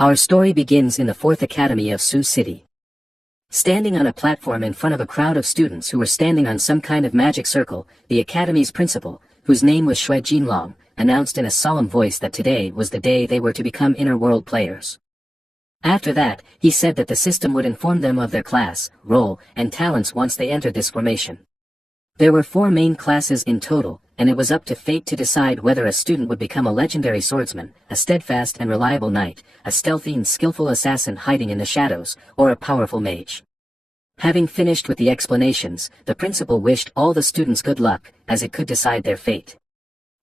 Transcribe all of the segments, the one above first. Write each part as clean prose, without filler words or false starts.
Our story begins in the 4th Academy of Sioux City. Standing on a platform in front of a crowd of students who were standing on some kind of magic circle, the Academy's principal, whose name was Shui Jinlong, announced in a solemn voice that today was the day they were to become inner-world players. After that, he said that the system would inform them of their class, role, and talents once they entered this formation. There were 4 main classes in total, and it was up to fate to decide whether a student would become a legendary swordsman, a steadfast and reliable knight, a stealthy and skillful assassin hiding in the shadows, or a powerful mage. Having finished with the explanations, the principal wished all the students good luck, as it could decide their fate.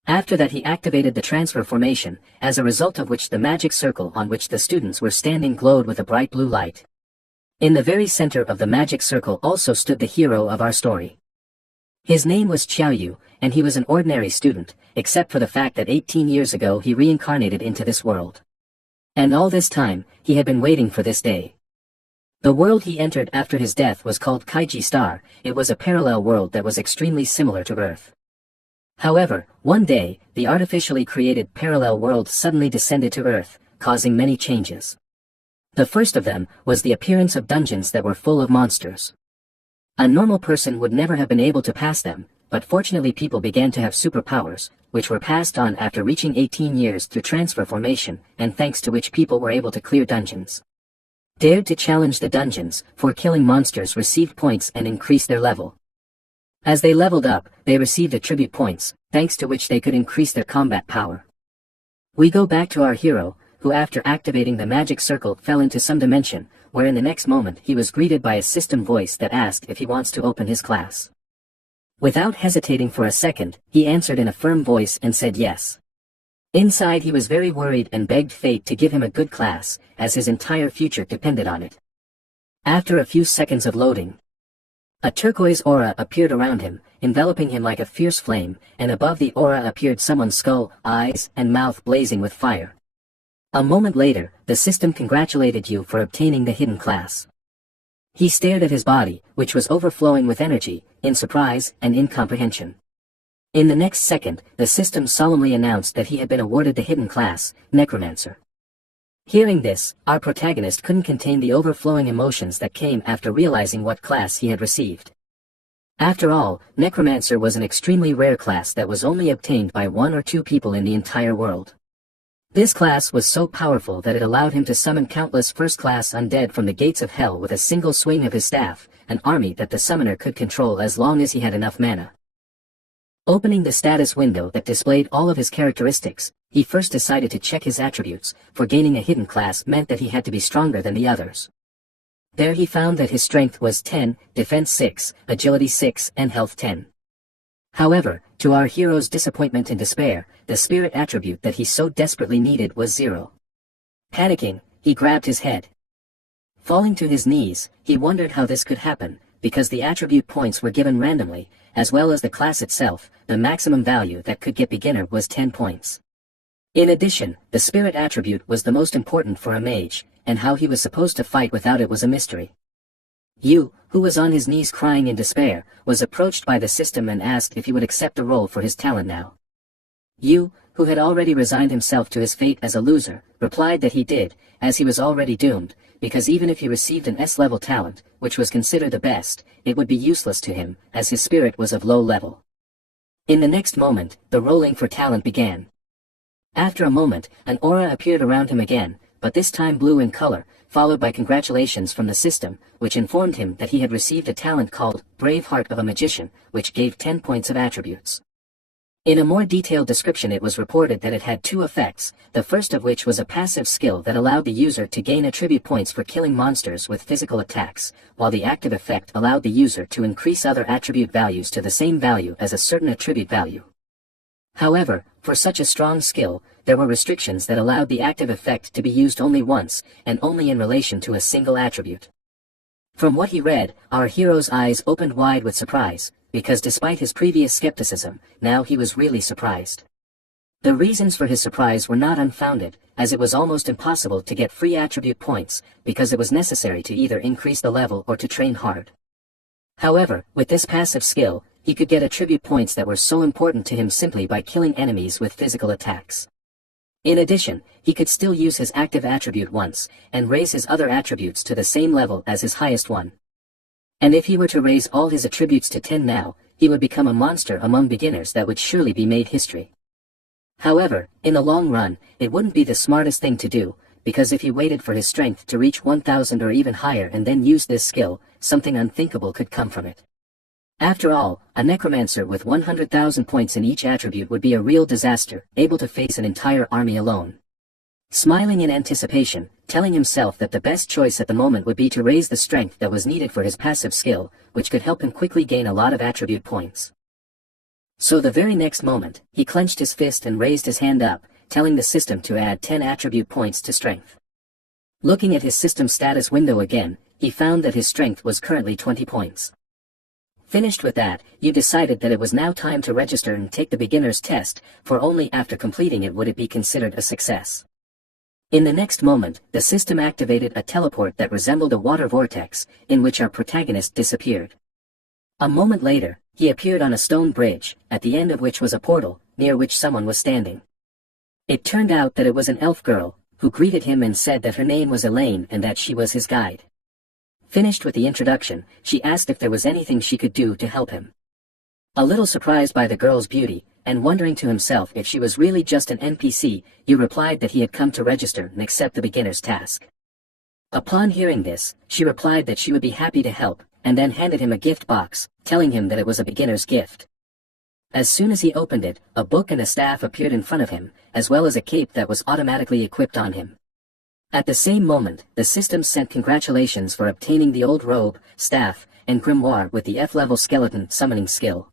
After that he activated the transfer formation, as a result of which the magic circle on which the students were standing glowed with a bright blue light. In the very center of the magic circle also stood the hero of our story. His name was Xiaoyu, and he was an ordinary student, except for the fact that 18 years ago he reincarnated into this world. And all this time, he had been waiting for this day. The world he entered after his death was called Kaiji Star. It was a parallel world that was extremely similar to Earth. However, one day, the artificially created parallel world suddenly descended to Earth, causing many changes. The first of them was the appearance of dungeons that were full of monsters. A normal person would never have been able to pass them, but fortunately people began to have superpowers, which were passed on after reaching 18 years through transfer formation, and thanks to which people were able to clear dungeons. Dared to challenge the dungeons, for killing monsters received points and increased their level. As they leveled up, they received attribute points, thanks to which they could increase their combat power. We go back to our hero, who after activating the magic circle fell into some dimension, where in the next moment he was greeted by a system voice that asked if he wants to open his class. Without hesitating for a second, he answered in a firm voice and said yes. Inside he was very worried and begged fate to give him a good class, as his entire future depended on it. After a few seconds of loading, a turquoise aura appeared around him, enveloping him like a fierce flame, and above the aura appeared someone's skull, eyes, and mouth blazing with fire. A moment later, the system congratulated you for obtaining the hidden class. He stared at his body, which was overflowing with energy, in surprise and incomprehension. In the next second, the system solemnly announced that he had been awarded the hidden class, necromancer. Hearing this, our protagonist couldn't contain the overflowing emotions that came after realizing what class he had received. After all, necromancer was an extremely rare class that was only obtained by 1 or 2 people in the entire world. This class was so powerful that it allowed him to summon countless first-class undead from the gates of hell with a single swing of his staff, an army that the summoner could control as long as he had enough mana. Opening the status window that displayed all of his characteristics, he first decided to check his attributes, for gaining a hidden class meant that he had to be stronger than the others. There he found that his strength was 10, defense 6, agility 6, and health 10. However, to our hero's disappointment and despair, the spirit attribute that he so desperately needed was 0. Panicking, he grabbed his head. Falling to his knees, he wondered how this could happen, because the attribute points were given randomly, as well as the class itself. The maximum value that could get beginner was 10 points. In addition, the spirit attribute was the most important for a mage, and how he was supposed to fight without it was a mystery. Yu, who was on his knees crying in despair, was approached by the system and asked if he would accept the role for his talent now. Yu, who had already resigned himself to his fate as a loser, replied that he did, as he was already doomed, because even if he received an S-level talent, which was considered the best, it would be useless to him, as his spirit was of low level. In the next moment, the rolling for talent began. After a moment, an aura appeared around him again, but this time blue in color, followed by congratulations from the system, which informed him that he had received a talent called Brave Heart of a Magician, which gave 10 points of attributes. In a more detailed description it was reported that it had 2 effects, the first of which was a passive skill that allowed the user to gain attribute points for killing monsters with physical attacks, while the active effect allowed the user to increase other attribute values to the same value as a certain attribute value. However, for such a strong skill, there were restrictions that allowed the active effect to be used only once, and only in relation to a single attribute. From what he read, our hero's eyes opened wide with surprise, because despite his previous skepticism, now he was really surprised. The reasons for his surprise were not unfounded, as it was almost impossible to get free attribute points, because it was necessary to either increase the level or to train hard. However, with this passive skill, he could get attribute points that were so important to him simply by killing enemies with physical attacks. In addition, he could still use his active attribute once, and raise his other attributes to the same level as his highest one. And if he were to raise all his attributes to 10 now, he would become a monster among beginners that would surely be made history. However, in the long run, it wouldn't be the smartest thing to do, because if he waited for his strength to reach 1000 or even higher and then used this skill, something unthinkable could come from it. After all, a necromancer with 100,000 points in each attribute would be a real disaster, able to face an entire army alone. Smiling in anticipation, telling himself that the best choice at the moment would be to raise the strength that was needed for his passive skill, which could help him quickly gain a lot of attribute points. So the very next moment, he clenched his fist and raised his hand up, telling the system to add 10 attribute points to strength. Looking at his system status window again, he found that his strength was currently 20 points. Finished with that, you decided that it was now time to register and take the beginner's test, for only after completing it would it be considered a success. In the next moment, the system activated a teleport that resembled a water vortex, in which our protagonist disappeared. A moment later, he appeared on a stone bridge, at the end of which was a portal, near which someone was standing. It turned out that it was an elf girl, who greeted him and said that her name was Elaine and that she was his guide. Finished with the introduction, she asked if there was anything she could do to help him. A little surprised by the girl's beauty, and wondering to himself if she was really just an NPC, you replied that he had come to register and accept the beginner's task. Upon hearing this, she replied that she would be happy to help, and then handed him a gift box, telling him that it was a beginner's gift. As soon as he opened it, a book and a staff appeared in front of him, as well as a cape that was automatically equipped on him. At the same moment, the system sent congratulations for obtaining the old robe, staff, and grimoire with the F-level skeleton summoning skill.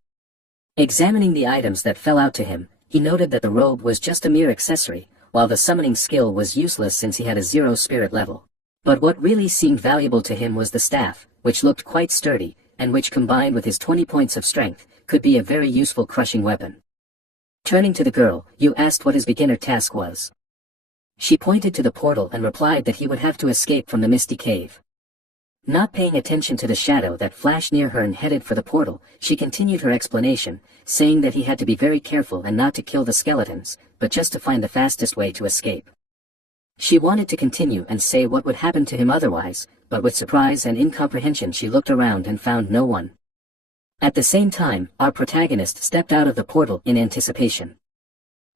Examining the items that fell out to him, he noted that the robe was just a mere accessory, while the summoning skill was useless since he had a 0 spirit level. But what really seemed valuable to him was the staff, which looked quite sturdy, and which combined with his 20 points of strength, could be a very useful crushing weapon. Turning to the girl, you asked what his beginner task was. She pointed to the portal and replied that he would have to escape from the misty cave. Not paying attention to the shadow that flashed near her and headed for the portal, she continued her explanation, saying that he had to be very careful and not to kill the skeletons, but just to find the fastest way to escape. She wanted to continue and say what would happen to him otherwise, but with surprise and incomprehension she looked around and found no one. At the same time, our protagonist stepped out of the portal in anticipation.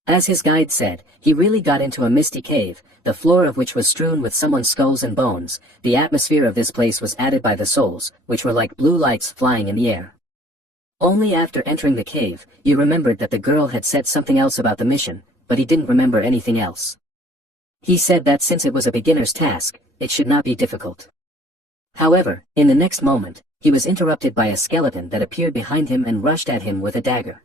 As his guide said, he really got into a misty cave, the floor of which was strewn with someone's skulls and bones. The atmosphere of this place was added by the souls, which were like blue lights flying in the air. Only after entering the cave, you remembered that the girl had said something else about the mission, but he didn't remember anything else. He said that since it was a beginner's task, it should not be difficult. However, in the next moment, he was interrupted by a skeleton that appeared behind him and rushed at him with a dagger.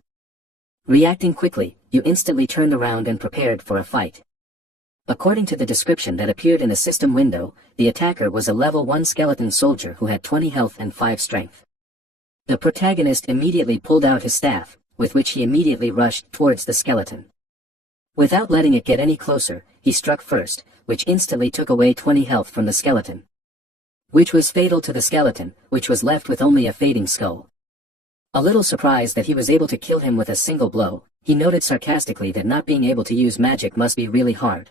Reacting quickly, you instantly turned around and prepared for a fight. According to the description that appeared in the system window, the attacker was a level 1 skeleton soldier who had 20 health and 5 strength. The protagonist immediately pulled out his staff, with which he immediately rushed towards the skeleton. Without letting it get any closer, he struck first, which instantly took away 20 health from the skeleton, which was fatal to the skeleton, which was left with only a fading skull. A little surprised that he was able to kill him with a single blow, he noted sarcastically that not being able to use magic must be really hard.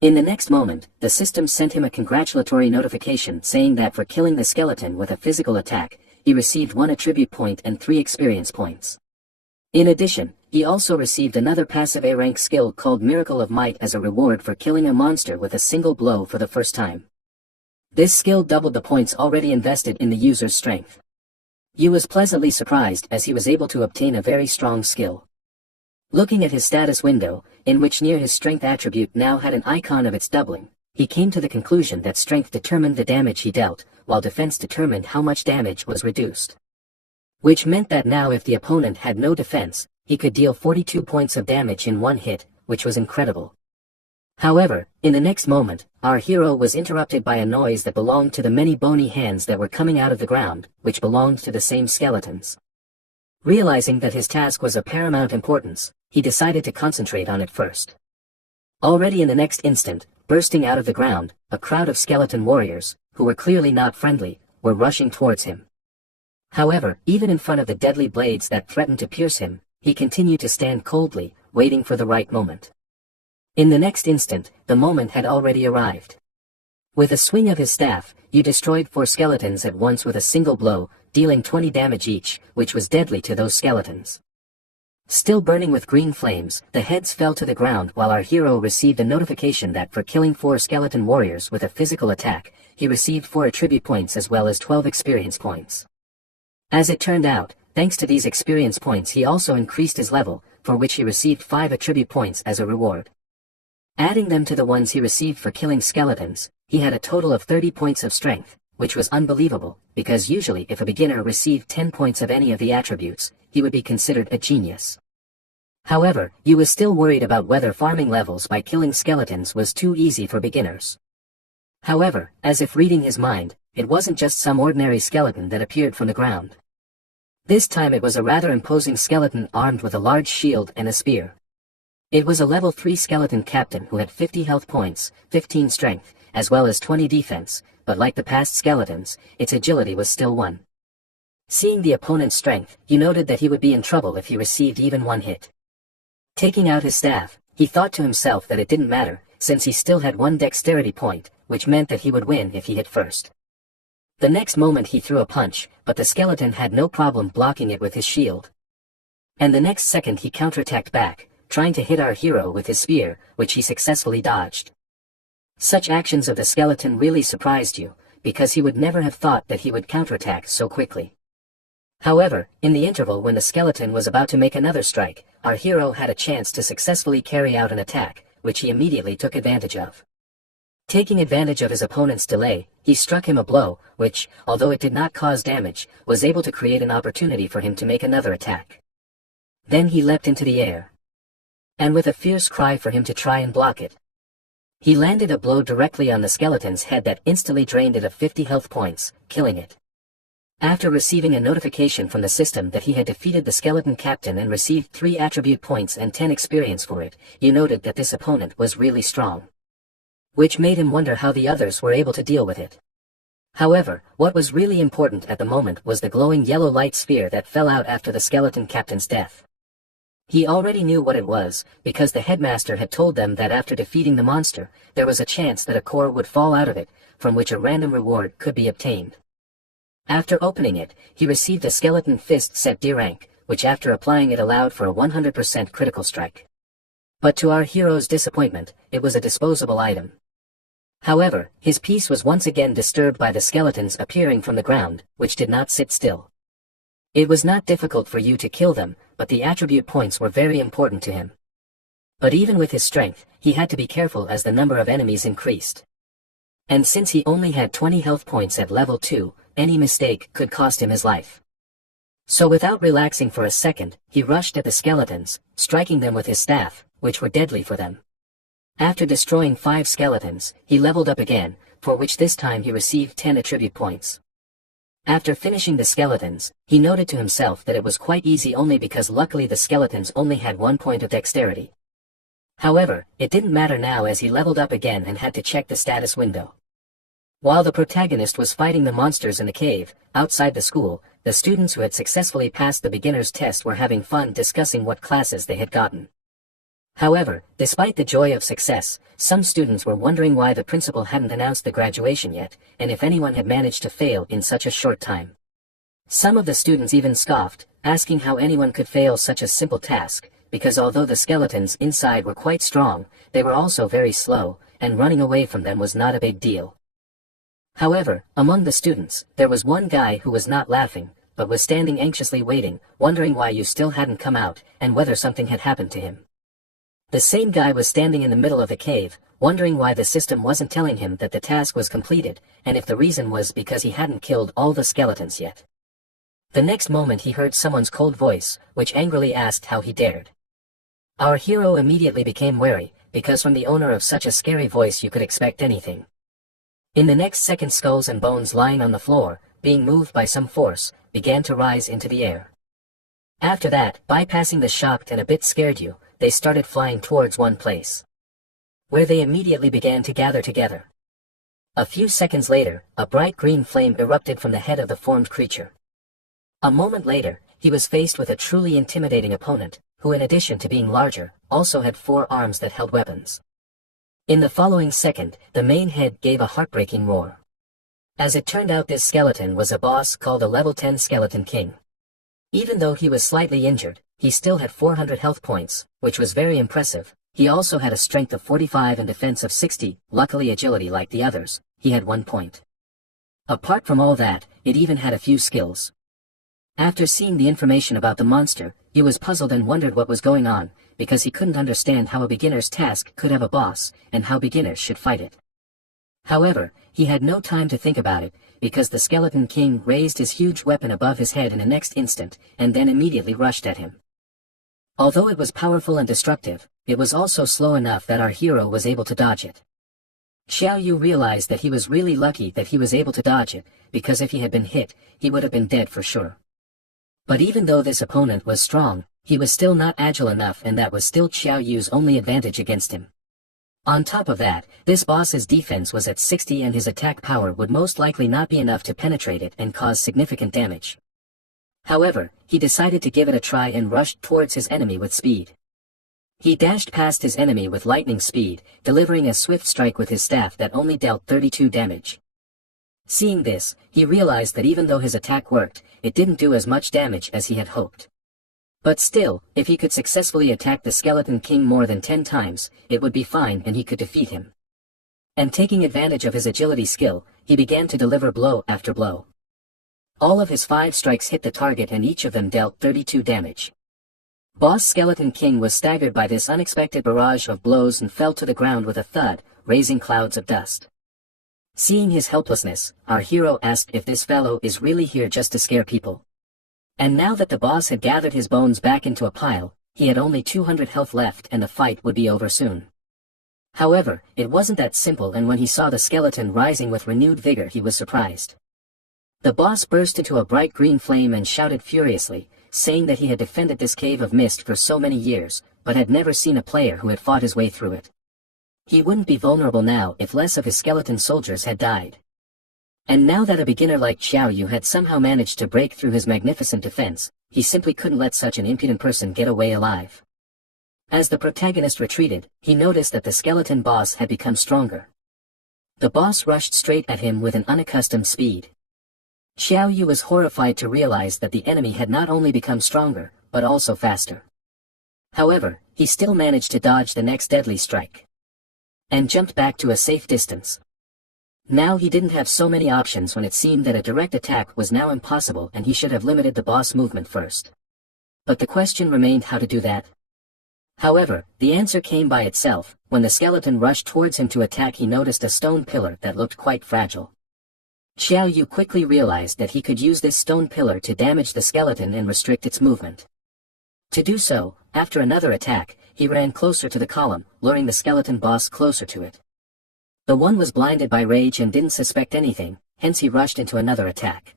In the next moment, the system sent him a congratulatory notification saying that for killing the skeleton with a physical attack, he received 1 attribute point and 3 experience points. In addition, he also received another passive A-rank skill called Miracle of Might as a reward for killing a monster with a single blow for the first time. This skill doubled the points already invested in the user's strength. He was pleasantly surprised as he was able to obtain a very strong skill. Looking at his status window, in which near his strength attribute now had an icon of its doubling, he came to the conclusion that strength determined the damage he dealt, while defense determined how much damage was reduced. Which meant that now if the opponent had no defense, he could deal 42 points of damage in 1 hit, which was incredible. However, in the next moment, our hero was interrupted by a noise that belonged to the many bony hands that were coming out of the ground, which belonged to the same skeletons. Realizing that his task was of paramount importance, he decided to concentrate on it first. Already in the next instant, bursting out of the ground, a crowd of skeleton warriors, who were clearly not friendly, were rushing towards him. However, even in front of the deadly blades that threatened to pierce him, he continued to stand coldly, waiting for the right moment. In the next instant, the moment had already arrived. With a swing of his staff, you destroyed 4 skeletons at once with a single blow, dealing 20 damage each, which was deadly to those skeletons. Still burning with green flames, the heads fell to the ground while our hero received a notification that for killing 4 skeleton warriors with a physical attack, he received 4 attribute points as well as 12 experience points. As it turned out, thanks to these experience points he also increased his level, for which he received 5 attribute points as a reward. Adding them to the ones he received for killing skeletons, he had a total of 30 points of strength, which was unbelievable, because usually if a beginner received 10 points of any of the attributes, he would be considered a genius. However, he was still worried about whether farming levels by killing skeletons was too easy for beginners. However, as if reading his mind, it wasn't just some ordinary skeleton that appeared from the ground. This time it was a rather imposing skeleton armed with a large shield and a spear. It was a level 3 skeleton captain who had 50 health points, 15 strength, as well as 20 defense, but like the past skeletons, its agility was still 1. Seeing the opponent's strength, he noted that he would be in trouble if he received even 1 hit. Taking out his staff, he thought to himself that it didn't matter, since he still had 1 dexterity point, which meant that he would win if he hit first. The next moment he threw a punch, but the skeleton had no problem blocking it with his shield. And the next second he counterattacked back, trying to hit our hero with his spear, which he successfully dodged. Such actions of the skeleton really surprised you, because he would never have thought that he would counterattack so quickly. However, in the interval when the skeleton was about to make another strike, our hero had a chance to successfully carry out an attack, which he immediately took advantage of. Taking advantage of his opponent's delay, he struck him a blow, which, although it did not cause damage, was able to create an opportunity for him to make another attack. Then he leapt into the air. And with a fierce cry for him to try and block it, he landed a blow directly on the skeleton's head that instantly drained it of 50 health points, killing it. After receiving a notification from the system that he had defeated the skeleton captain and received 3 attribute points and 10 experience for it, he noted that this opponent was really strong, which made him wonder how the others were able to deal with it. However, what was really important at the moment was the glowing yellow light sphere that fell out after the skeleton captain's death. He already knew what it was, because the headmaster had told them that after defeating the monster, there was a chance that a core would fall out of it, from which a random reward could be obtained. After opening it, he received a skeleton fist set D rank, which after applying it allowed for a 100% critical strike. But to our hero's disappointment, it was a disposable item. However, his peace was once again disturbed by the skeletons appearing from the ground, which did not sit still. It was not difficult for you to kill them, but the attribute points were very important to him. But even with his strength, he had to be careful as the number of enemies increased. And since he only had 20 health points at level 2, any mistake could cost him his life. So without relaxing for a second, he rushed at the skeletons, striking them with his staff, which were deadly for them. After destroying 5 skeletons, he leveled up again, for which this time he received 10 attribute points. After finishing the skeletons, he noted to himself that it was quite easy only because luckily the skeletons only had 1 point of dexterity. However, it didn't matter now as he leveled up again and had to check the status window. While the protagonist was fighting the monsters in the cave, outside the school, the students who had successfully passed the beginner's test were having fun discussing what classes they had gotten. However, despite the joy of success, some students were wondering why the principal hadn't announced the graduation yet, and if anyone had managed to fail in such a short time. Some of the students even scoffed, asking how anyone could fail such a simple task, because although the skeletons inside were quite strong, they were also very slow, and running away from them was not a big deal. However, among the students, there was one guy who was not laughing, but was standing anxiously waiting, wondering why you still hadn't come out, and whether something had happened to him. The same guy was standing in the middle of the cave, wondering why the system wasn't telling him that the task was completed, and if the reason was because he hadn't killed all the skeletons yet. The next moment he heard someone's cold voice, which angrily asked how he dared. Our hero immediately became wary, because from the owner of such a scary voice you could expect anything. In the next second, skulls and bones lying on the floor, being moved by some force, began to rise into the air. After that, bypassing the shocked and a bit scared you, they started flying towards one place, where they immediately began to gather together. A few seconds later, a bright green flame erupted from the head of the formed creature. A moment later, he was faced with a truly intimidating opponent, who in addition to being larger, also had 4 arms that held weapons. In the following second, the main head gave a heartbreaking roar. As it turned out, this skeleton was a boss called a level 10 Skeleton King. Even though he was slightly injured, he still had 400 health points, which was very impressive. He also had a strength of 45 and defense of 60, luckily agility like the others, he had 1 point. Apart from all that, it even had a few skills. After seeing the information about the monster, he was puzzled and wondered what was going on, because he couldn't understand how a beginner's task could have a boss, and how beginners should fight it. However, he had no time to think about it, because the Skeleton King raised his huge weapon above his head in the next instant, and then immediately rushed at him. Although it was powerful and destructive, it was also slow enough that our hero was able to dodge it. Xiao Yu realized that he was really lucky that he was able to dodge it, because if he had been hit, he would have been dead for sure. But even though this opponent was strong, he was still not agile enough, and that was still Xiao Yu's only advantage against him. On top of that, this boss's defense was at 60 and his attack power would most likely not be enough to penetrate it and cause significant damage. However, he decided to give it a try and rushed towards his enemy with speed. He dashed past his enemy with lightning speed, delivering a swift strike with his staff that only dealt 32 damage. Seeing this, he realized that even though his attack worked, it didn't do as much damage as he had hoped. But still, if he could successfully attack the Skeleton King more than 10 times, it would be fine and he could defeat him. And taking advantage of his agility skill, he began to deliver blow after blow. All of his 5 strikes hit the target and each of them dealt 32 damage. Boss Skeleton King was staggered by this unexpected barrage of blows and fell to the ground with a thud, raising clouds of dust. Seeing his helplessness, our hero asked if this fellow is really here just to scare people. And now that the boss had gathered his bones back into a pile, he had only 200 health left and the fight would be over soon. However, it wasn't that simple, and when he saw the skeleton rising with renewed vigor, he was surprised. The boss burst into a bright green flame and shouted furiously, saying that he had defended this cave of mist for so many years, but had never seen a player who had fought his way through it. He wouldn't be vulnerable now if less of his skeleton soldiers had died. And now that a beginner like Xiao Yu had somehow managed to break through his magnificent defense, he simply couldn't let such an impudent person get away alive. As the protagonist retreated, he noticed that the skeleton boss had become stronger. The boss rushed straight at him with an unaccustomed speed. Xiao Yu was horrified to realize that the enemy had not only become stronger, but also faster. However, he still managed to dodge the next deadly strike and jumped back to a safe distance. Now he didn't have so many options when it seemed that a direct attack was now impossible and he should have limited the boss movement first. But the question remained how to do that. However, the answer came by itself. When the skeleton rushed towards him to attack, he noticed a stone pillar that looked quite fragile. Xiao Yu quickly realized that he could use this stone pillar to damage the skeleton and restrict its movement. To do so, after another attack, he ran closer to the column, luring the skeleton boss closer to it. The one was blinded by rage and didn't suspect anything, hence he rushed into another attack.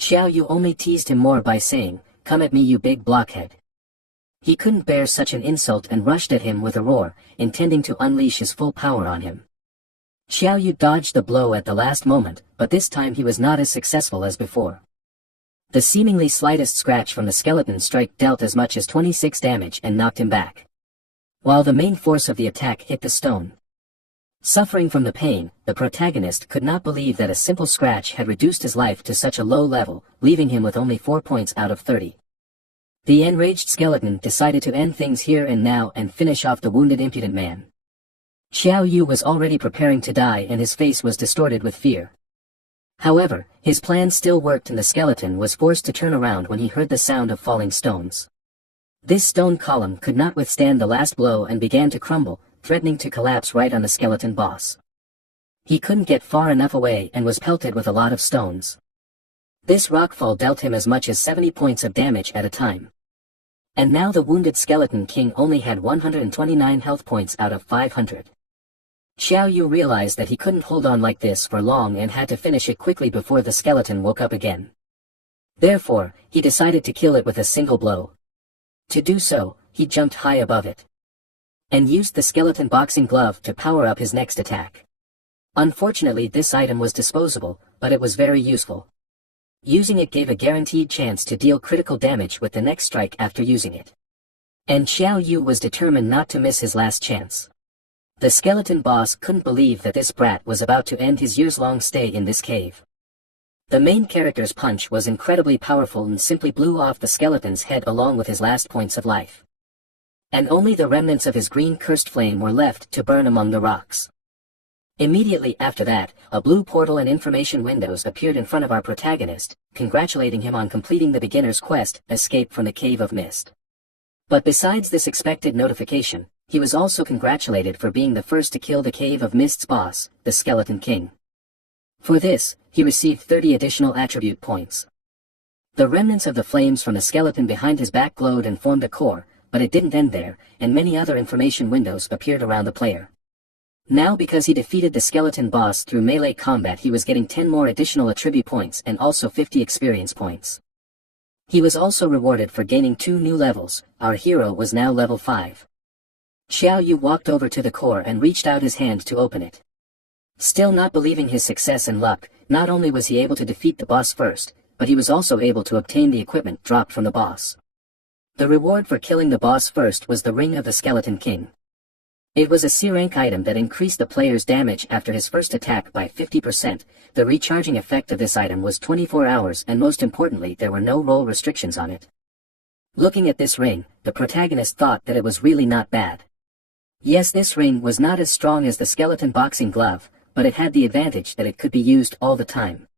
Xiao Yu only teased him more by saying, "Come at me, you big blockhead." He couldn't bear such an insult and rushed at him with a roar, intending to unleash his full power on him. Xiao Yu dodged the blow at the last moment, but this time he was not as successful as before. The seemingly slightest scratch from the skeleton strike dealt as much as 26 damage and knocked him back, while the main force of the attack hit the stone. Suffering from the pain, the protagonist could not believe that a simple scratch had reduced his life to such a low level, leaving him with only 4 points out of 30. The enraged skeleton decided to end things here and now and finish off the wounded impudent man. Xiao Yu was already preparing to die and his face was distorted with fear. However, his plan still worked and the skeleton was forced to turn around when he heard the sound of falling stones. This stone column could not withstand the last blow and began to crumble, threatening to collapse right on the skeleton boss. He couldn't get far enough away and was pelted with a lot of stones. This rockfall dealt him as much as 70 points of damage at a time. And now the wounded Skeleton King only had 129 health points out of 500. Xiao Yu realized that he couldn't hold on like this for long and had to finish it quickly before the skeleton woke up again. Therefore, he decided to kill it with a single blow. To do so, he jumped high above it and used the skeleton boxing glove to power up his next attack. Unfortunately, this item was disposable, but it was very useful. Using it gave a guaranteed chance to deal critical damage with the next strike after using it. And Xiao Yu was determined not to miss his last chance. The skeleton boss couldn't believe that this brat was about to end his years-long stay in this cave. The main character's punch was incredibly powerful and simply blew off the skeleton's head along with his last points of life. And only the remnants of his green cursed flame were left to burn among the rocks. Immediately after that, a blue portal and information windows appeared in front of our protagonist, congratulating him on completing the beginner's quest, Escape from the Cave of Mist. But besides this expected notification, he was also congratulated for being the first to kill the Cave of Mist's boss, the Skeleton King. For this, he received 30 additional attribute points. The remnants of the flames from the skeleton behind his back glowed and formed a core, but it didn't end there, and many other information windows appeared around the player. Now because he defeated the skeleton boss through melee combat, he was getting 10 more additional attribute points and also 50 experience points. He was also rewarded for gaining 2 new levels. Our hero was now level 5. Xiao Yu walked over to the core and reached out his hand to open it. Still not believing his success and luck, not only was he able to defeat the boss first, but he was also able to obtain the equipment dropped from the boss. The reward for killing the boss first was the Ring of the Skeleton King. It was a C-rank item that increased the player's damage after his first attack by 50%. The recharging effect of this item was 24 hours, and most importantly, there were no roll restrictions on it. Looking at this ring, the protagonist thought that it was really not bad. Yes, this ring was not as strong as the skeleton boxing glove, but it had the advantage that it could be used all the time.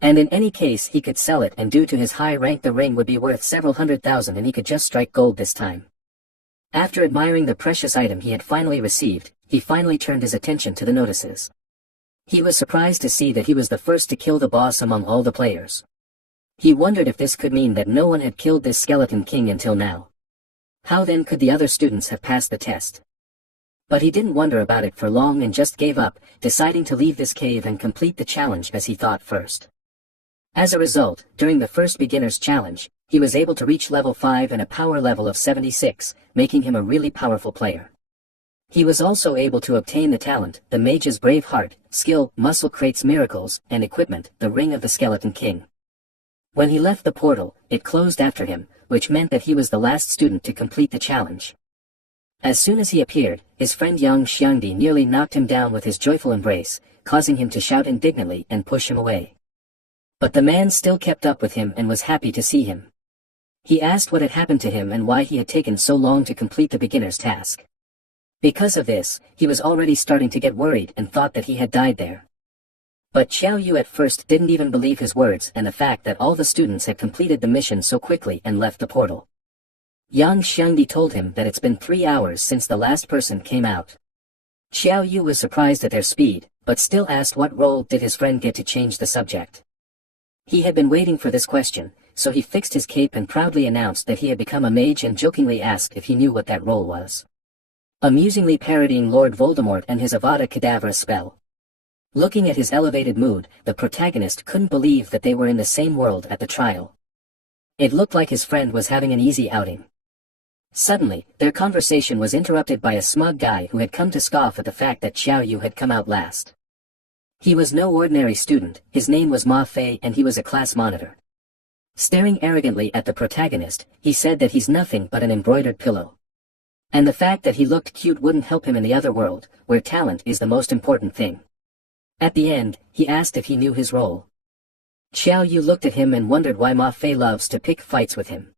And in any case he could sell it, and due to his high rank the ring would be worth several 100,000 and he could just strike gold this time. After admiring the precious item he had finally received, he finally turned his attention to the notices. He was surprised to see that he was the first to kill the boss among all the players. He wondered if this could mean that no one had killed this Skeleton King until now. How then could the other students have passed the test? But he didn't wonder about it for long and just gave up, deciding to leave this cave and complete the challenge as he thought first. As a result, during the first beginner's challenge, he was able to reach level 5 and a power level of 76, making him a really powerful player. He was also able to obtain the talent, the Mage's Brave Heart, skill, Muscle Creates Miracles, and equipment, the Ring of the Skeleton King. When he left the portal, it closed after him, which meant that he was the last student to complete the challenge. As soon as he appeared, his friend Yang Xiangdi nearly knocked him down with his joyful embrace, causing him to shout indignantly and push him away. But the man still kept up with him and was happy to see him. He asked what had happened to him and why he had taken so long to complete the beginner's task. Because of this, he was already starting to get worried and thought that he had died there. But Xiao Yu at first didn't even believe his words and the fact that all the students had completed the mission so quickly and left the portal. Yang Xiangdi told him that it's been 3 hours since the last person came out. Xiao Yu was surprised at their speed, but still asked what role did his friend get to change the subject. He had been waiting for this question, so he fixed his cape and proudly announced that he had become a mage and jokingly asked if he knew what that role was. Amusingly parodying Lord Voldemort and his Avada Kedavra spell. Looking at his elevated mood, the protagonist couldn't believe that they were in the same world at the trial. It looked like his friend was having an easy outing. Suddenly, their conversation was interrupted by a smug guy who had come to scoff at the fact that Xiao Yu had come out last. He was no ordinary student, his name was Ma Fei and he was a class monitor. Staring arrogantly at the protagonist, he said that he's nothing but an embroidered pillow. And the fact that he looked cute wouldn't help him in the other world, where talent is the most important thing. At the end, he asked if he knew his role. Xiao Yu looked at him and wondered why Ma Fei loves to pick fights with him.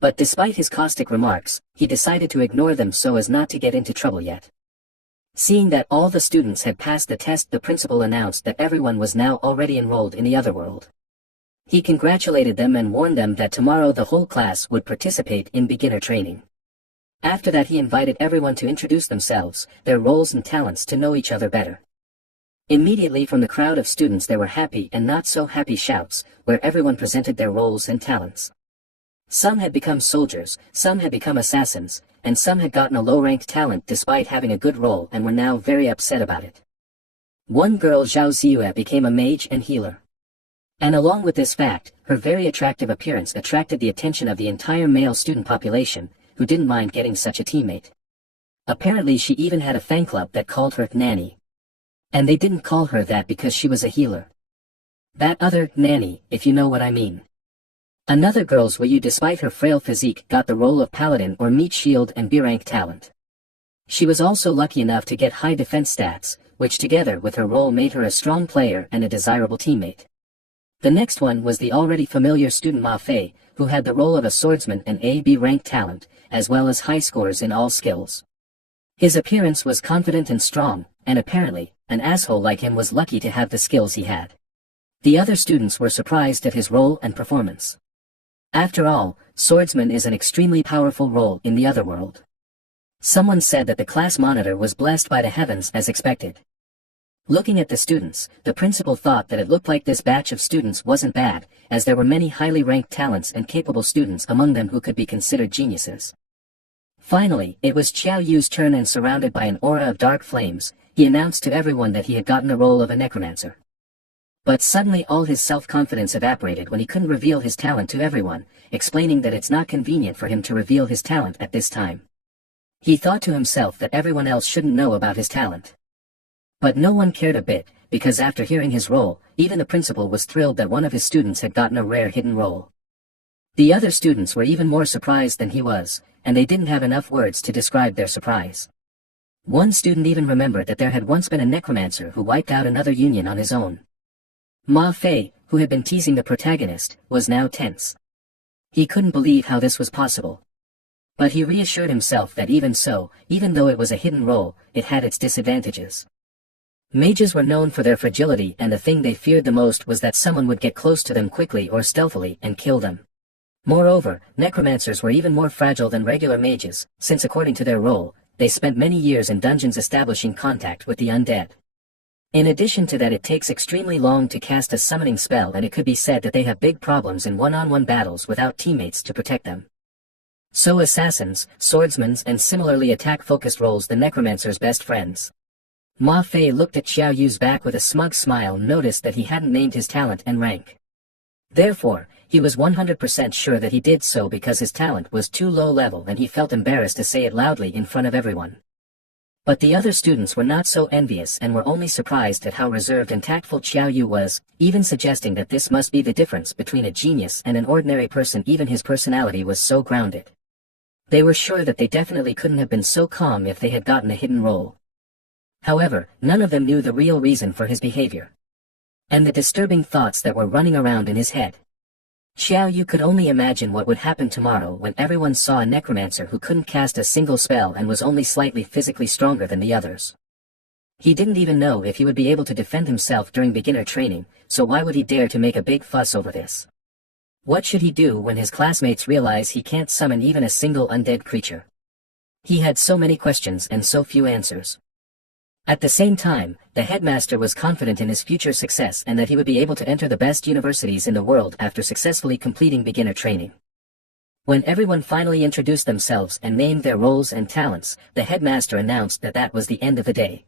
But despite his caustic remarks, he decided to ignore them so as not to get into trouble yet. Seeing that all the students had passed the test, the principal announced that everyone was now already enrolled in the other world. He congratulated them and warned them that tomorrow the whole class would participate in beginner training. After that he invited everyone to introduce themselves, their roles and talents to know each other better. Immediately from the crowd of students there were happy and not so happy shouts, where everyone presented their roles and talents. Some had become soldiers, some had become assassins, and some had gotten a low-ranked talent despite having a good role and were now very upset about it. One girl, Zhao Ziyue, became a mage and healer. And along with this fact, her very attractive appearance attracted the attention of the entire male student population, who didn't mind getting such a teammate. Apparently she even had a fan club that called her Nanny. And they didn't call her that because she was a healer. That other Nanny, if you know what I mean. Another girl's Wu Yu, despite her frail physique, got the role of paladin or meat shield and B-rank talent. She was also lucky enough to get high defense stats, which together with her role made her a strong player and a desirable teammate. The next one was the already familiar student Ma Fei, who had the role of a swordsman and A/B rank talent, as well as high scores in all skills. His appearance was confident and strong, and apparently, an asshole like him was lucky to have the skills he had. The other students were surprised at his role and performance. After all, swordsman is an extremely powerful role in the other world. Someone said that the class monitor was blessed by the heavens as expected. Looking at the students, the principal thought that it looked like this batch of students wasn't bad, as there were many highly ranked talents and capable students among them who could be considered geniuses. Finally, it was Xiao Yu's turn, and surrounded by an aura of dark flames, he announced to everyone that he had gotten the role of a necromancer. But suddenly all his self-confidence evaporated when he couldn't reveal his talent to everyone, explaining that it's not convenient for him to reveal his talent at this time. He thought to himself that everyone else shouldn't know about his talent. But no one cared a bit, because after hearing his role, even the principal was thrilled that one of his students had gotten a rare hidden role. The other students were even more surprised than he was, and they didn't have enough words to describe their surprise. One student even remembered that there had once been a necromancer who wiped out another union on his own. Ma Fei, who had been teasing the protagonist, was now tense. He couldn't believe how this was possible. But he reassured himself that even so, even though it was a hidden role, it had its disadvantages. Mages were known for their fragility, and the thing they feared the most was that someone would get close to them quickly or stealthily and kill them. Moreover, necromancers were even more fragile than regular mages, since according to their role, they spent many years in dungeons establishing contact with the undead. In addition to that, it takes extremely long to cast a summoning spell, and it could be said that they have big problems in one-on-one battles without teammates to protect them. So assassins, swordsmen, and similarly attack-focused roles the necromancer's best friends. Ma Fei looked at Xiao Yu's back with a smug smile and noticed that he hadn't named his talent and rank. Therefore, he was 100% sure that he did so because his talent was too low level, and he felt embarrassed to say it loudly in front of everyone. But the other students were not so envious and were only surprised at how reserved and tactful Xiao Yu was, even suggesting that this must be the difference between a genius and an ordinary person. Even his personality was so grounded. They were sure that they definitely couldn't have been so calm if they had gotten a hidden role. However, none of them knew the real reason for his behavior. And the disturbing thoughts that were running around in his head. Xiao Yu could only imagine what would happen tomorrow when everyone saw a necromancer who couldn't cast a single spell and was only slightly physically stronger than the others. He didn't even know if he would be able to defend himself during beginner training, so why would he dare to make a big fuss over this? What should he do when his classmates realize he can't summon even a single undead creature? He had so many questions and so few answers. At the same time, the headmaster was confident in his future success and that he would be able to enter the best universities in the world after successfully completing beginner training. When everyone finally introduced themselves and named their roles and talents, the headmaster announced that that was the end of the day.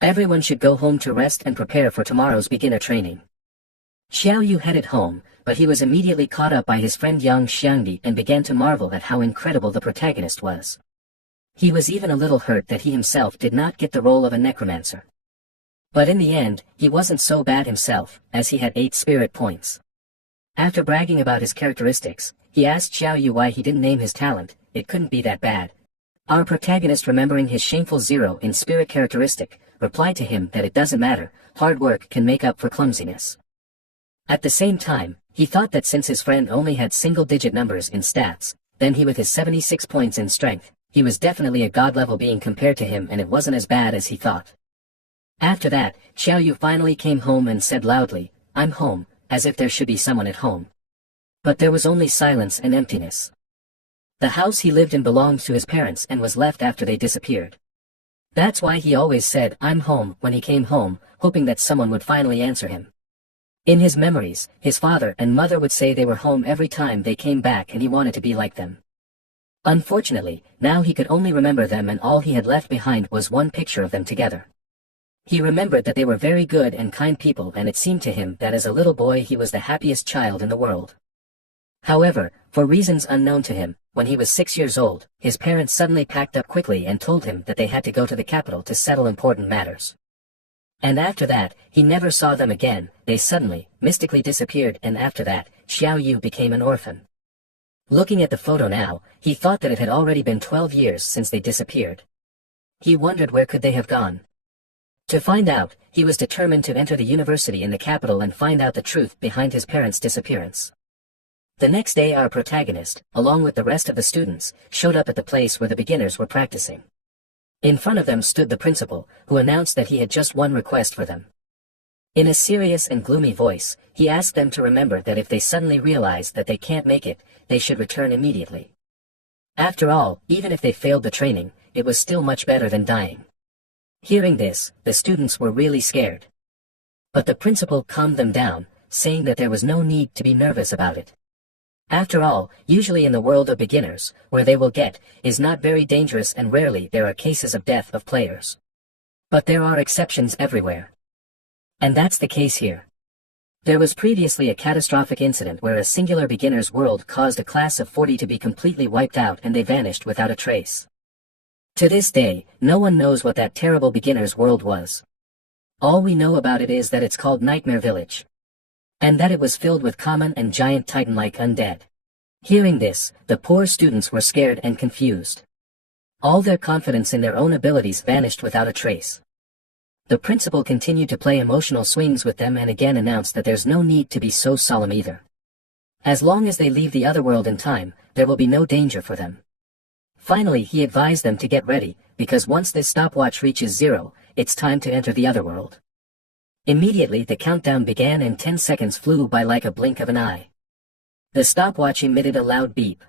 Everyone should go home to rest and prepare for tomorrow's beginner training. Xiao Yu headed home, but he was immediately caught up by his friend Yang Xiangdi and began to marvel at how incredible the protagonist was. He was even a little hurt that he himself did not get the role of a necromancer. But in the end, he wasn't so bad himself, as he had 8 spirit points. After bragging about his characteristics, he asked Xiao Yu why he didn't name his talent. It couldn't be that bad. Our protagonist, remembering his shameful 0 in spirit characteristic, replied to him that it doesn't matter, hard work can make up for clumsiness. At the same time, he thought that since his friend only had single-digit numbers in stats, then he with his 76 points in strength, he was definitely a god-level being compared to him, and it wasn't as bad as he thought. After that, Xiao Yu finally came home and said loudly, "I'm home," as if there should be someone at home. But there was only silence and emptiness. The house he lived in belonged to his parents and was left after they disappeared. That's why he always said, "I'm home," when he came home, hoping that someone would finally answer him. In his memories, his father and mother would say they were home every time they came back, and he wanted to be like them. Unfortunately, now he could only remember them, and all he had left behind was one picture of them together. He remembered that they were very good and kind people, and it seemed to him that as a little boy he was the happiest child in the world. However, for reasons unknown to him, when he was 6 years old, his parents suddenly packed up quickly and told him that they had to go to the capital to settle important matters. And after that, he never saw them again. They suddenly, mystically disappeared, and after that, Xiao Yu became an orphan. Looking at the photo now, he thought that it had already been 12 years since they disappeared. He wondered where could they have gone. To find out, he was determined to enter the university in the capital and find out the truth behind his parents' disappearance. The next day our protagonist, along with the rest of the students, showed up at the place where the beginners were practicing. In front of them stood the principal, who announced that he had just one request for them. In a serious and gloomy voice, he asked them to remember that if they suddenly realize that they can't make it, they should return immediately. After all, even if they failed the training, it was still much better than dying. Hearing this, the students were really scared. But the principal calmed them down, saying that there was no need to be nervous about it. After all, usually in the world of beginners, where they will get, is not very dangerous and rarely there are cases of death of players. But there are exceptions everywhere. And that's the case here. There was previously a catastrophic incident where a singular beginner's world caused a class of 40 to be completely wiped out and they vanished without a trace. To this day, no one knows what that terrible beginner's world was. All we know about it is that it's called Nightmare Village. And that it was filled with common and giant titan-like undead. Hearing this, the poor students were scared and confused. All their confidence in their own abilities vanished without a trace. The principal continued to play emotional swings with them and again announced that there's no need to be so solemn either. As long as they leave the other world in time, there will be no danger for them. Finally, he advised them to get ready, because once this stopwatch reaches 0, it's time to enter the other world. Immediately the countdown began and 10 seconds flew by like a blink of an eye. The stopwatch emitted a loud beep.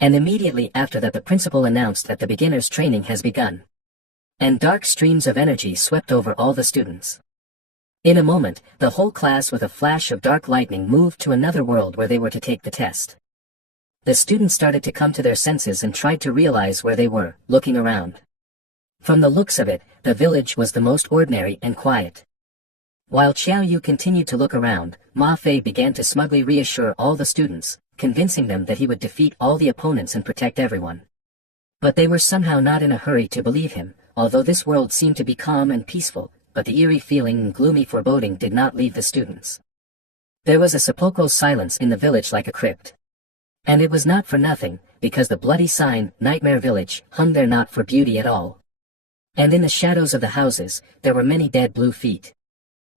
And immediately after that the principal announced that the beginner's training has begun. And dark streams of energy swept over all the students. In a moment, the whole class with a flash of dark lightning moved to another world where they were to take the test. The students started to come to their senses and tried to realize where they were, looking around. From the looks of it, the village was the most ordinary and quiet. While Xiao Yu continued to look around, Ma Fei began to smugly reassure all the students, convincing them that he would defeat all the opponents and protect everyone. But they were somehow not in a hurry to believe him, although this world seemed to be calm and peaceful, but the eerie feeling and gloomy foreboding did not leave the students. There was a sepulchral silence in the village like a crypt. And it was not for nothing, because the bloody sign, Nightmare Village, hung there not for beauty at all. And in the shadows of the houses, there were many dead blue feet.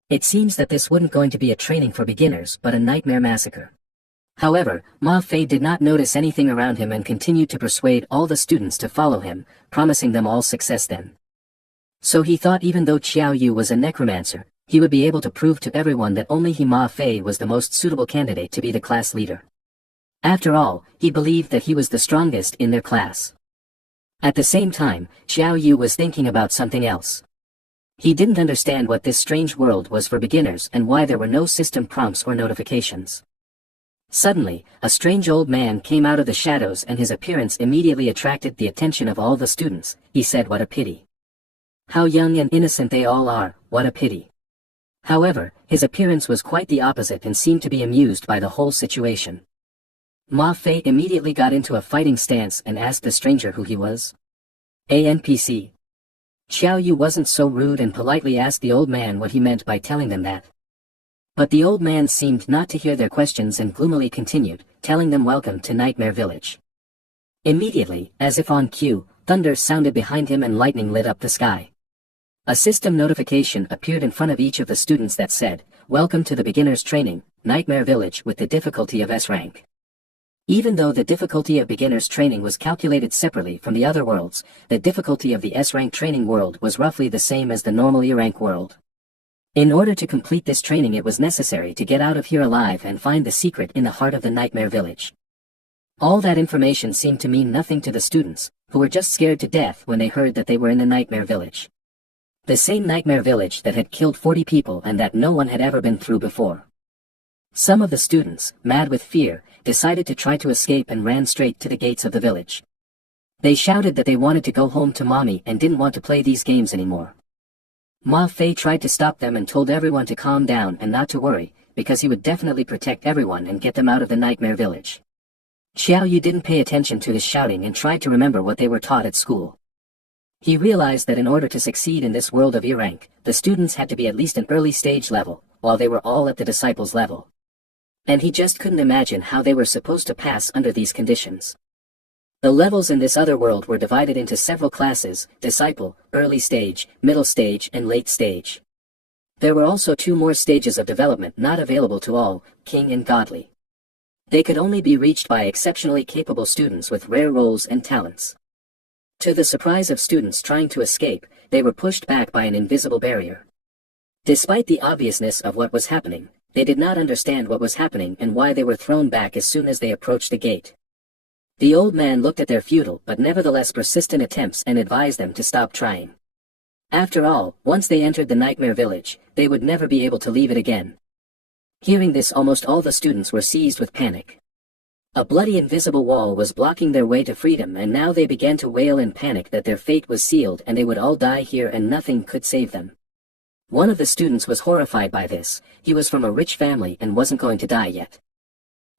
It seems that this wouldn't going to be a training for beginners but a nightmare massacre. However, Ma Fei did not notice anything around him and continued to persuade all the students to follow him, promising them all success then. So he thought even though Xiao Yu was a necromancer, he would be able to prove to everyone that only he Ma Fei was the most suitable candidate to be the class leader. After all, he believed that he was the strongest in their class. At the same time, Xiao Yu was thinking about something else. He didn't understand what this strange world was for beginners and why there were no system prompts or notifications. Suddenly, a strange old man came out of the shadows and his appearance immediately attracted the attention of all the students. He said, "What a pity. How young and innocent they all are, what a pity." However, his appearance was quite the opposite and seemed to be amused by the whole situation. Ma Fei immediately got into a fighting stance and asked the stranger who he was. "A NPC." Xiao Yu wasn't so rude and politely asked the old man what he meant by telling them that. But the old man seemed not to hear their questions and gloomily continued, telling them welcome to Nightmare Village. Immediately, as if on cue, thunder sounded behind him and lightning lit up the sky. A system notification appeared in front of each of the students that said, "Welcome to the beginner's training, Nightmare Village with the difficulty of S rank." Even though the difficulty of beginner's training was calculated separately from the other worlds, the difficulty of the S-rank training world was roughly the same as the normal E-rank world. In order to complete this training it was necessary to get out of here alive and find the secret in the heart of the Nightmare Village. All that information seemed to mean nothing to the students, who were just scared to death when they heard that they were in the Nightmare Village. The same Nightmare Village that had killed 40 people and that no one had ever been through before. Some of the students, mad with fear, decided to try to escape and ran straight to the gates of the village. They shouted that they wanted to go home to mommy and didn't want to play these games anymore. Ma Fei tried to stop them and told everyone to calm down and not to worry, because he would definitely protect everyone and get them out of the Nightmare Village. Xiao Yu didn't pay attention to his shouting and tried to remember what they were taught at school. He realized that in order to succeed in this world of E-rank, the students had to be at least an early stage level, while they were all at the disciples level. And he just couldn't imagine how they were supposed to pass under these conditions. The levels in this other world were divided into several classes: disciple, early stage, middle stage, and late stage. There were also 2 more stages of development not available to all: king and godly. They could only be reached by exceptionally capable students with rare roles and talents. To the surprise of students trying to escape, they were pushed back by an invisible barrier. Despite the obviousness of what was happening, they did not understand what was happening and why they were thrown back as soon as they approached the gate. The old man looked at their futile but nevertheless persistent attempts and advised them to stop trying. After all, once they entered the nightmare village, they would never be able to leave it again. Hearing this, almost all the students were seized with panic. A bloody invisible wall was blocking their way to freedom, and now they began to wail in panic that their fate was sealed and they would all die here and nothing could save them. One of the students was horrified by this. He was from a rich family and wasn't going to die yet.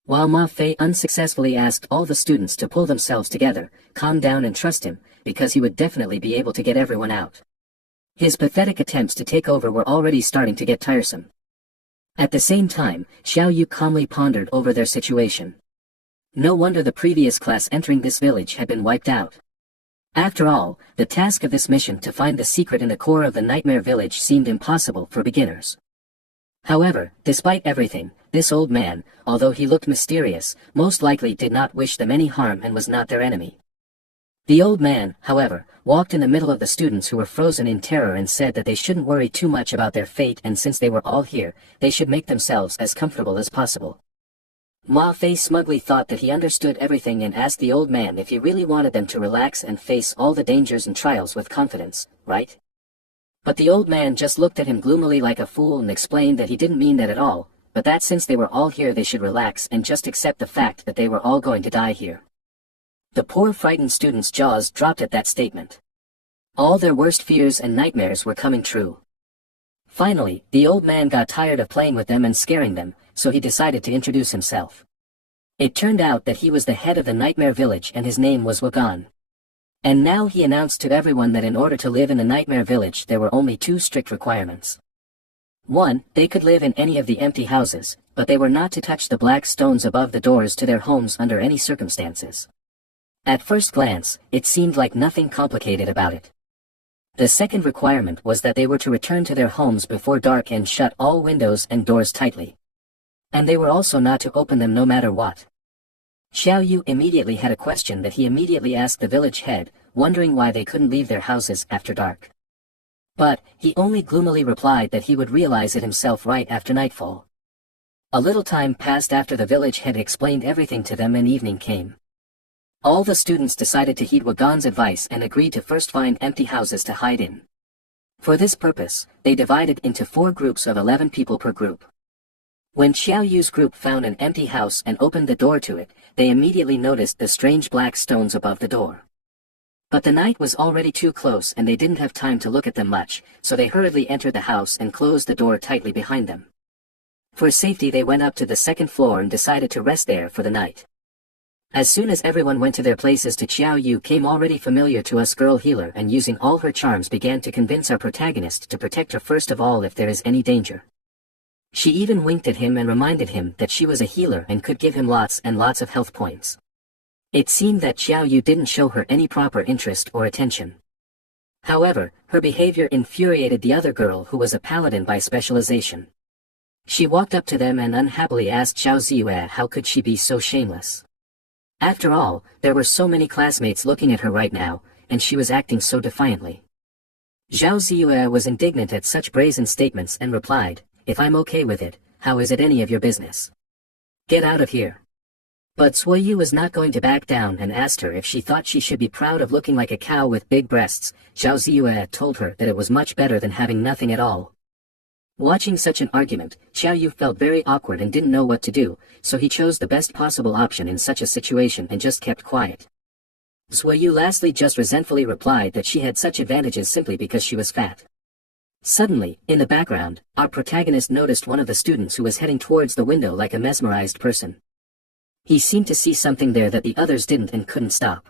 While Ma Fei unsuccessfully asked all the students to pull themselves together, calm down and trust him, because he would definitely be able to get everyone out. His pathetic attempts to take over were already starting to get tiresome. At the same time, Xiao Yu calmly pondered over their situation. No wonder the previous class entering this village had been wiped out. After all, the task of this mission to find the secret in the core of the nightmare village seemed impossible for beginners. However, despite everything, this old man, although he looked mysterious, most likely did not wish them any harm and was not their enemy. The old man, however, walked in the middle of the students who were frozen in terror and said that they shouldn't worry too much about their fate, and since they were all here, they should make themselves as comfortable as possible. Ma Fei smugly thought that he understood everything and asked the old man if he really wanted them to relax and face all the dangers and trials with confidence, right? But the old man just looked at him gloomily like a fool and explained that he didn't mean that at all, but that since they were all here they should relax and just accept the fact that they were all going to die here. The poor frightened students' jaws dropped at that statement. All their worst fears and nightmares were coming true. Finally, the old man got tired of playing with them and scaring them, so he decided to introduce himself. It turned out that he was the head of the nightmare village and his name was Wagan. And now he announced to everyone that in order to live in the nightmare village there were only 2 strict requirements. 1, they could live in any of the empty houses, but they were not to touch the black stones above the doors to their homes under any circumstances. At first glance, it seemed like nothing complicated about it. The second requirement was that they were to return to their homes before dark and shut all windows and doors tightly. And they were also not to open them no matter what. Xiao Yu immediately had a question that he immediately asked the village head, wondering why they couldn't leave their houses after dark. But he only gloomily replied that he would realize it himself right after nightfall. A little time passed after the village head explained everything to them and evening came. All the students decided to heed Wagan's advice and agreed to first find empty houses to hide in. For this purpose, they divided into 4 groups of 11 people per group. When Xiao Yu's group found an empty house and opened the door to it, they immediately noticed the strange black stones above the door. But the night was already too close and they didn't have time to look at them much, so they hurriedly entered the house and closed the door tightly behind them. For safety they went up to the 2nd floor and decided to rest there for the night. As soon as everyone went to their places, Xiao Yu came already familiar to us girl healer and using all her charms began to convince our protagonist to protect her first of all if there is any danger. She even winked at him and reminded him that she was a healer and could give him lots and lots of health points. It seemed that Xiao Yu didn't show her any proper interest or attention. However, her behavior infuriated the other girl who was a paladin by specialization. She walked up to them and unhappily asked Xiao Ziyue how could she be so shameless. After all, there were so many classmates looking at her right now, and she was acting so defiantly. Zhao Ziyue was indignant at such brazen statements and replied, "If I'm okay with it, how is it any of your business? Get out of here." But Cui Yu was not going to back down and asked her if she thought she should be proud of looking like a cow with big breasts. Zhao Ziyue told her that it was much better than having nothing at all. Watching such an argument, Xiao Yu felt very awkward and didn't know what to do, so he chose the best possible option in such a situation and just kept quiet. Cui Yu lastly just resentfully replied that she had such advantages simply because she was fat. Suddenly, in the background, our protagonist noticed one of the students who was heading towards the window like a mesmerized person. He seemed to see something there that the others didn't and couldn't stop.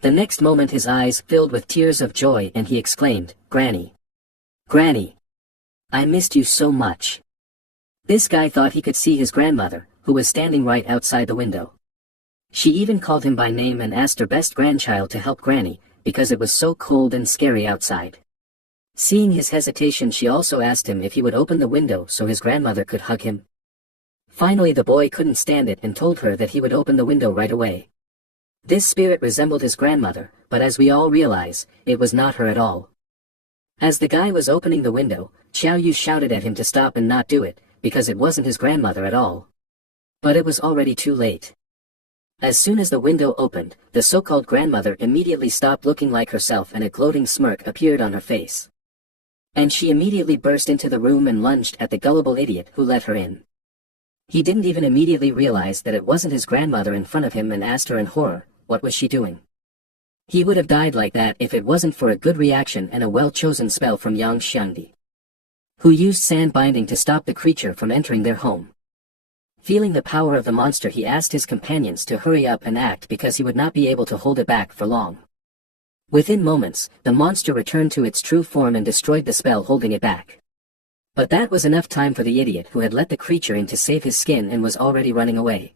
The next moment his eyes filled with tears of joy and he exclaimed, "Granny! Granny! I missed you so much." This guy thought he could see his grandmother, who was standing right outside the window. She even called him by name and asked her best grandchild to help Granny, because it was so cold and scary outside. Seeing his hesitation, she also asked him if he would open the window so his grandmother could hug him. Finally the boy couldn't stand it and told her that he would open the window right away. This spirit resembled his grandmother, but as we all realize, it was not her at all. As the guy was opening the window, Xiao Yu shouted at him to stop and not do it, because it wasn't his grandmother at all. But it was already too late. As soon as the window opened, the so-called grandmother immediately stopped looking like herself and a gloating smirk appeared on her face. And she immediately burst into the room and lunged at the gullible idiot who let her in. He didn't even immediately realize that it wasn't his grandmother in front of him and asked her in horror, what was she doing? He would have died like that if it wasn't for a good reaction and a well-chosen spell from Yang Xiangdi, who used sand binding to stop the creature from entering their home. Feeling the power of the monster, he asked his companions to hurry up and act because he would not be able to hold it back for long. Within moments, the monster returned to its true form and destroyed the spell holding it back. But that was enough time for the idiot who had let the creature in to save his skin and was already running away.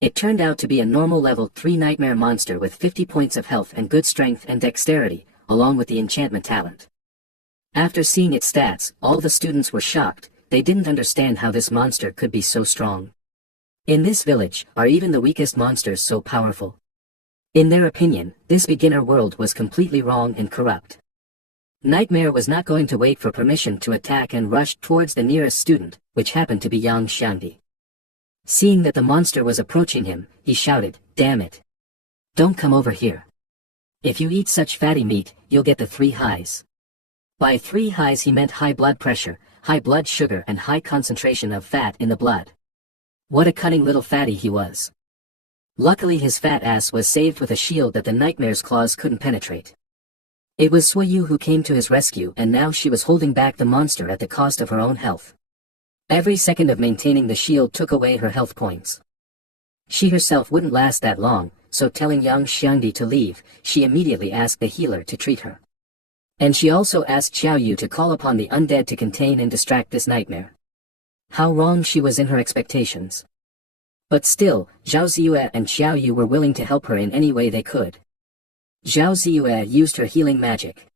It turned out to be a normal level 3 nightmare monster with 50 points of health and good strength and dexterity, along with the enchantment talent. After seeing its stats, all the students were shocked. They didn't understand how this monster could be so strong. In this village, are even the weakest monsters so powerful? In their opinion, this beginner world was completely wrong and corrupt. Nightmare was not going to wait for permission to attack and rushed towards the nearest student, which happened to be Yang Xiangdi. Seeing that the monster was approaching him, he shouted, "Damn it! Don't come over here. If you eat such fatty meat, you'll get the 3 highs." By 3 highs he meant high blood pressure, high blood sugar and high concentration of fat in the blood. What a cunning little fatty he was. Luckily his fat ass was saved with a shield that the nightmare's claws couldn't penetrate. It was Sui Yu who came to his rescue, and now she was holding back the monster at the cost of her own health. Every second of maintaining the shield took away her health points. She herself wouldn't last that long, so telling Yang Xiangdi to leave, she immediately asked the healer to treat her. And she also asked Xiao Yu to call upon the undead to contain and distract this nightmare. How wrong she was in her expectations. But still, Zhao Ziyue and Xiao Yu were willing to help her in any way they could. Zhao Ziyue used her healing magic.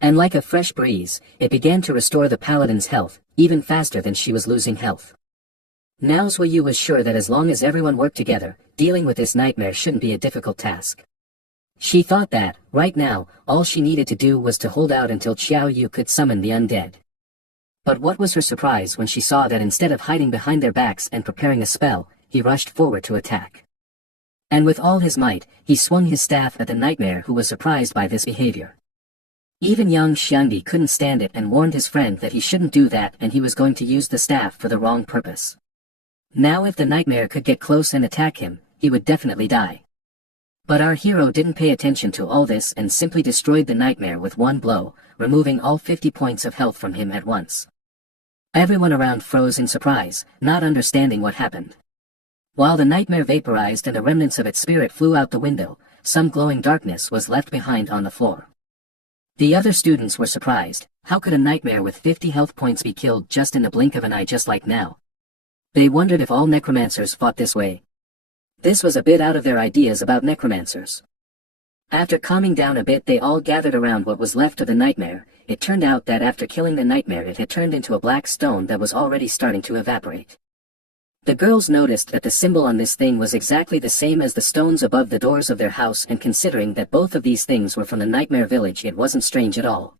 And like a fresh breeze, it began to restore the paladin's health, even faster than she was losing health. Now Sui Yu was sure that as long as everyone worked together, dealing with this nightmare shouldn't be a difficult task. She thought that, right now, all she needed to do was to hold out until Xiao Yu could summon the undead. But what was her surprise when she saw that instead of hiding behind their backs and preparing a spell, he rushed forward to attack. And with all his might, he swung his staff at the nightmare, who was surprised by this behavior. Even Yang Xiangdi couldn't stand it and warned his friend that he shouldn't do that, and he was going to use the staff for the wrong purpose. Now if the nightmare could get close and attack him, he would definitely die. But our hero didn't pay attention to all this and simply destroyed the nightmare with one blow, removing all 50 points of health from him at once. Everyone around froze in surprise, not understanding what happened. While the nightmare vaporized and the remnants of its spirit flew out the window, some glowing darkness was left behind on the floor. The other students were surprised. How could a nightmare with 50 health points be killed just in the blink of an eye, just like now? They wondered if all necromancers fought this way. This was a bit out of their ideas about necromancers. After calming down a bit, they all gathered around what was left of the nightmare. It turned out that after killing the nightmare, it had turned into a black stone that was already starting to evaporate. The girls noticed that the symbol on this thing was exactly the same as the stones above the doors of their house, and considering that both of these things were from the nightmare village, it wasn't strange at all.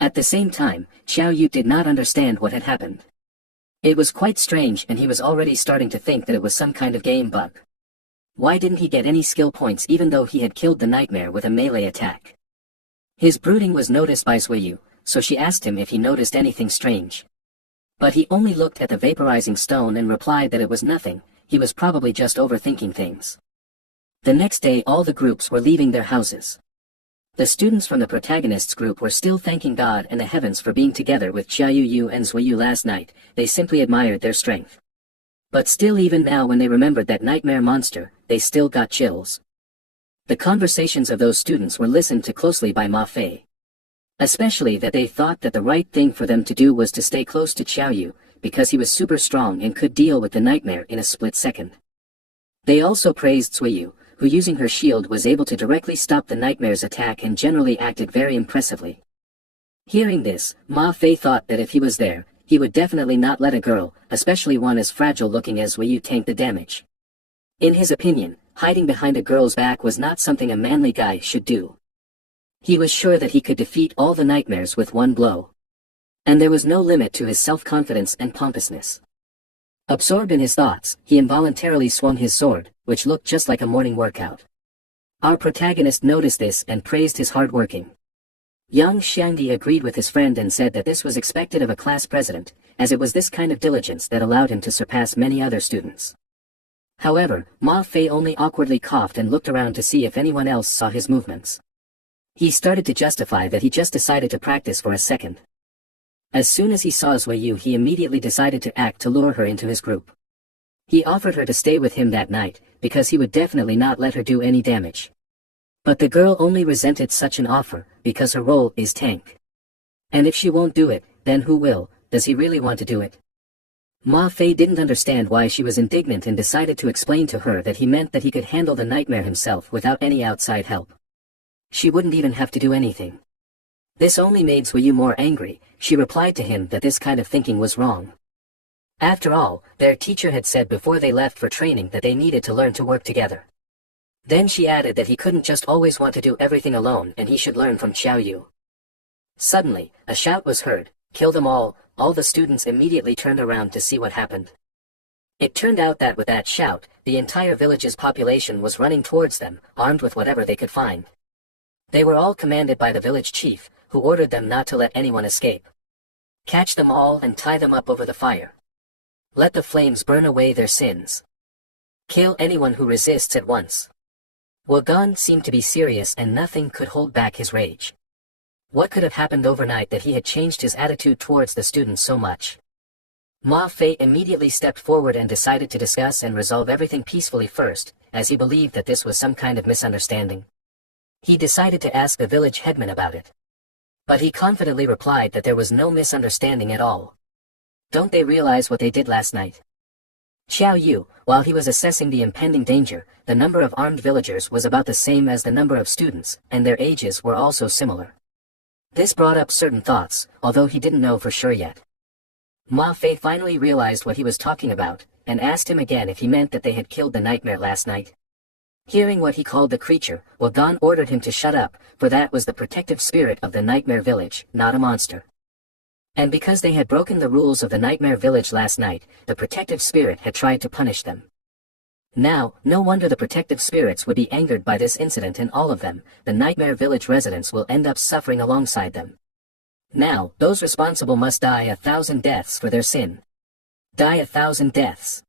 At the same time, Xiao Yu did not understand what had happened. It was quite strange, and he was already starting to think that it was some kind of game bug. Why didn't he get any skill points even though he had killed the nightmare with a melee attack? His brooding was noticed by Sui Yu, so she asked him if he noticed anything strange. But he only looked at the vaporizing stone and replied that it was nothing, he was probably just overthinking things. The next day all the groups were leaving their houses. The students from the protagonist's group were still thanking God and the heavens for being together with Xiao Yu and Sui Yu last night. They simply admired their strength. But still, even now when they remembered that nightmare monster, they still got chills. The conversations of those students were listened to closely by Ma Fei. Especially that they thought that the right thing for them to do was to stay close to Xiao Yu, because he was super strong and could deal with the nightmare in a split second. They also praised Suiyu, who using her shield was able to directly stop the nightmare's attack and generally acted very impressively. Hearing this, Ma Fei thought that if he was there, he would definitely not let a girl, especially one as fragile looking as Suiyu, tank the damage. In his opinion, hiding behind a girl's back was not something a manly guy should do. He was sure that he could defeat all the nightmares with one blow. And there was no limit to his self-confidence and pompousness. Absorbed in his thoughts, he involuntarily swung his sword, which looked just like a morning workout. Our protagonist noticed this and praised his hard working. Yang Xiangdi agreed with his friend and said that this was expected of a class president, as it was this kind of diligence that allowed him to surpass many other students. However, Ma Fei only awkwardly coughed and looked around to see if anyone else saw his movements. He started to justify that he just decided to practice for a second. As soon as he saw Suiyu, he immediately decided to act to lure her into his group. He offered her to stay with him that night, because he would definitely not let her do any damage. But the girl only resented such an offer, because her role is tank. And if she won't do it, then who will? Does he really want to do it? Ma Fei didn't understand why she was indignant and decided to explain to her that he meant that he could handle the nightmare himself without any outside help. She wouldn't even have to do anything. This only made Suiyu more angry. She replied to him that this kind of thinking was wrong. After all, their teacher had said before they left for training that they needed to learn to work together. Then she added that he couldn't just always want to do everything alone and he should learn from Xiao Yu. Suddenly, a shout was heard, "Kill them all!" All the students immediately turned around to see what happened. It turned out that with that shout, the entire village's population was running towards them, armed with whatever they could find. They were all commanded by the village chief, who ordered them not to let anyone escape. Catch them all and tie them up over the fire. Let the flames burn away their sins. Kill anyone who resists at once. Wagan seemed to be serious and nothing could hold back his rage. What could have happened overnight that he had changed his attitude towards the students so much? Ma Fei immediately stepped forward and decided to discuss and resolve everything peacefully first, as he believed that this was some kind of misunderstanding. He decided to ask the village headman about it. But he confidently replied that there was no misunderstanding at all. Don't they realize what they did last night? Xiao Yu, while he was assessing the impending danger, the number of armed villagers was about the same as the number of students, and their ages were also similar. This brought up certain thoughts, although he didn't know for sure yet. Ma Fei finally realized what he was talking about, and asked him again if he meant that they had killed the nightmare last night. Hearing what he called the creature, Wagan ordered him to shut up, for that was the protective spirit of the nightmare village, not a monster. And because they had broken the rules of the nightmare village last night, the protective spirit had tried to punish them. Now, no wonder the protective spirits would be angered by this incident, and all of them, the nightmare village residents, will end up suffering alongside them. Now, those responsible must die 1,000 deaths for their sin. Die 1,000 deaths.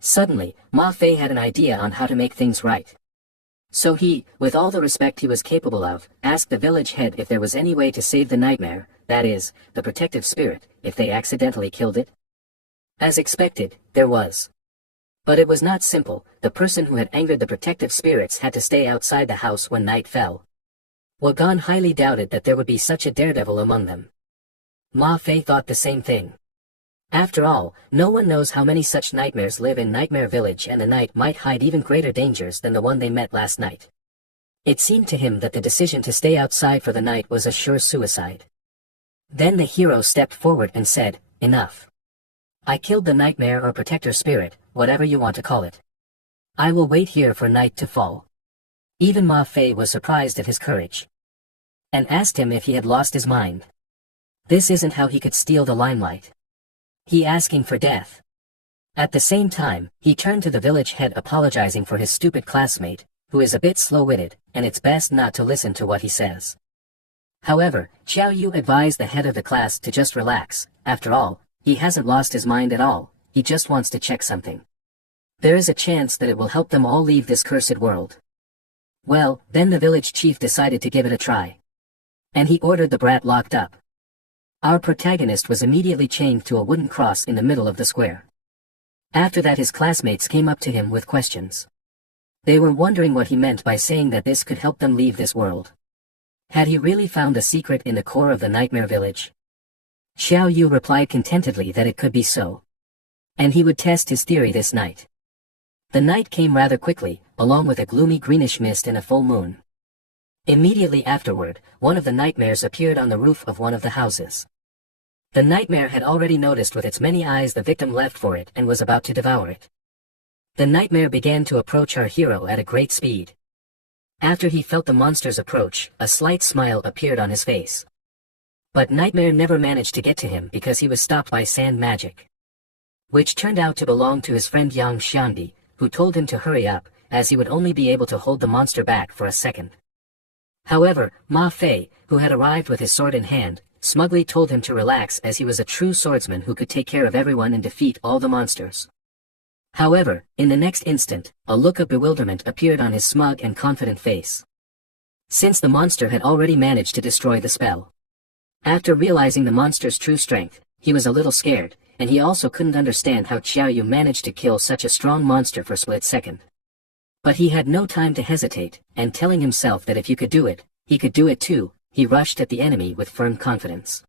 Suddenly, Ma Fei had an idea on how to make things right. So he, with all the respect he was capable of, asked the village head if there was any way to save the nightmare, that is, the protective spirit, if they accidentally killed it. As expected, there was. But it was not simple. The person who had angered the protective spirits had to stay outside the house when night fell. Wagan highly doubted that there would be such a daredevil among them. Ma Fei thought the same thing. After all, no one knows how many such nightmares live in Nightmare Village, and the night might hide even greater dangers than the one they met last night. It seemed to him that the decision to stay outside for the night was a sure suicide. Then the hero stepped forward and said, "Enough. I killed the nightmare or protector spirit, whatever you want to call it. I will wait here for night to fall." Even Ma Fei was surprised at his courage, and asked him if he had lost his mind. This isn't how he could steal the limelight. He asking for death. At the same time, he turned to the village head apologizing for his stupid classmate, who is a bit slow-witted, and it's best not to listen to what he says. However, Xiao Yu advised the head of the class to just relax. After all, he hasn't lost his mind at all, he just wants to check something. There is a chance that it will help them all leave this cursed world. Well, then the village chief decided to give it a try. And he ordered the brat locked up. Our protagonist was immediately chained to a wooden cross in the middle of the square. After that, his classmates came up to him with questions. They were wondering what he meant by saying that this could help them leave this world. Had he really found a secret in the core of the Nightmare Village? Xiao Yu replied contentedly that it could be so. And he would test his theory this night. The night came rather quickly, along with a gloomy greenish mist and a full moon. Immediately afterward, one of the nightmares appeared on the roof of one of the houses. The nightmare had already noticed with its many eyes the victim left for it and was about to devour it. The nightmare began to approach our hero at a great speed. After he felt the monster's approach, a slight smile appeared on his face. But Nightmare never managed to get to him because he was stopped by sand magic, which turned out to belong to his friend Yang Xiangdi, who told him to hurry up, as he would only be able to hold the monster back for a second. However, Ma Fei, who had arrived with his sword in hand, smugly told him to relax as he was a true swordsman who could take care of everyone and defeat all the monsters. However, in the next instant, a look of bewilderment appeared on his smug and confident face, since the monster had already managed to destroy the spell. After realizing the monster's true strength, he was a little scared, and he also couldn't understand how Xiao Yu managed to kill such a strong monster for a split second. But he had no time to hesitate, and telling himself that if you could do it, he could do it too, he rushed at the enemy with firm confidence.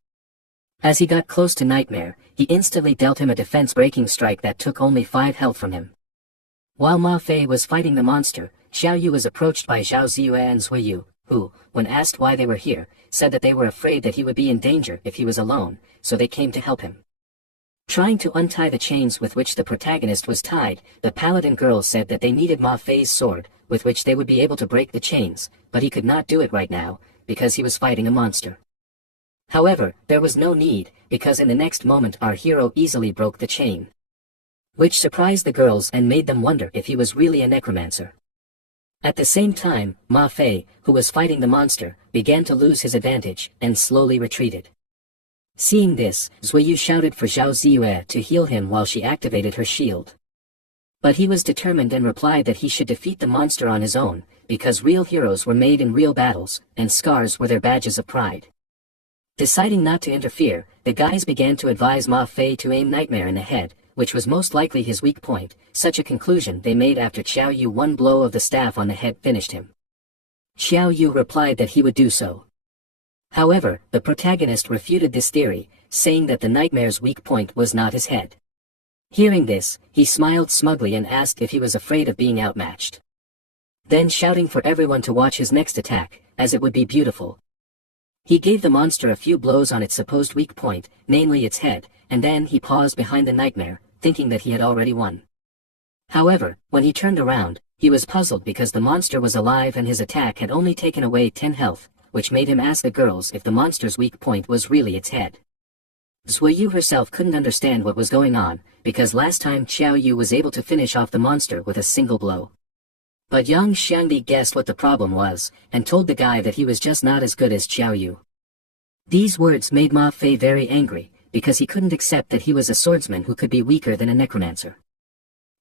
As he got close to Nightmare, he instantly dealt him a defense-breaking strike that took only 5 health from him. While Ma Fei was fighting the monster, Xiao Yu was approached by Zhao Ziyue and Zui Yu, who, when asked why they were here, said that they were afraid that he would be in danger if he was alone, so they came to help him. Trying to untie the chains with which the protagonist was tied, the paladin girls said that they needed Ma Fei's sword, with which they would be able to break the chains, but he could not do it right now, because he was fighting a monster. However, there was no need, because in the next moment our hero easily broke the chain, which surprised the girls and made them wonder if he was really a necromancer. At the same time, Ma Fei, who was fighting the monster, began to lose his advantage, and slowly retreated. Seeing this, Zui Yu shouted for Zhao Ziyue to heal him while she activated her shield. But he was determined and replied that he should defeat the monster on his own, because real heroes were made in real battles, and scars were their badges of pride. Deciding not to interfere, the guys began to advise Ma Fei to aim Nightmare in the head, which was most likely his weak point. Such a conclusion they made after Xiao Yu one blow of the staff on the head finished him. Xiao Yu replied that he would do so. However, the protagonist refuted this theory, saying that the Nightmare's weak point was not his head. Hearing this, he smiled smugly and asked if he was afraid of being outmatched. Then shouting for everyone to watch his next attack, as it would be beautiful. He gave the monster a few blows on its supposed weak point, namely its head, and then he paused behind the Nightmare, thinking that he had already won. However, when he turned around, he was puzzled because the monster was alive and his attack had only taken away 10 health, which made him ask the girls if the monster's weak point was really its head. Zui Yu herself couldn't understand what was going on, because last time Xiao Yu was able to finish off the monster with a single blow. But Yang Xiangdi guessed what the problem was, and told the guy that he was just not as good as Xiao Yu. These words made Ma Fei very angry, because he couldn't accept that he was a swordsman who could be weaker than a necromancer.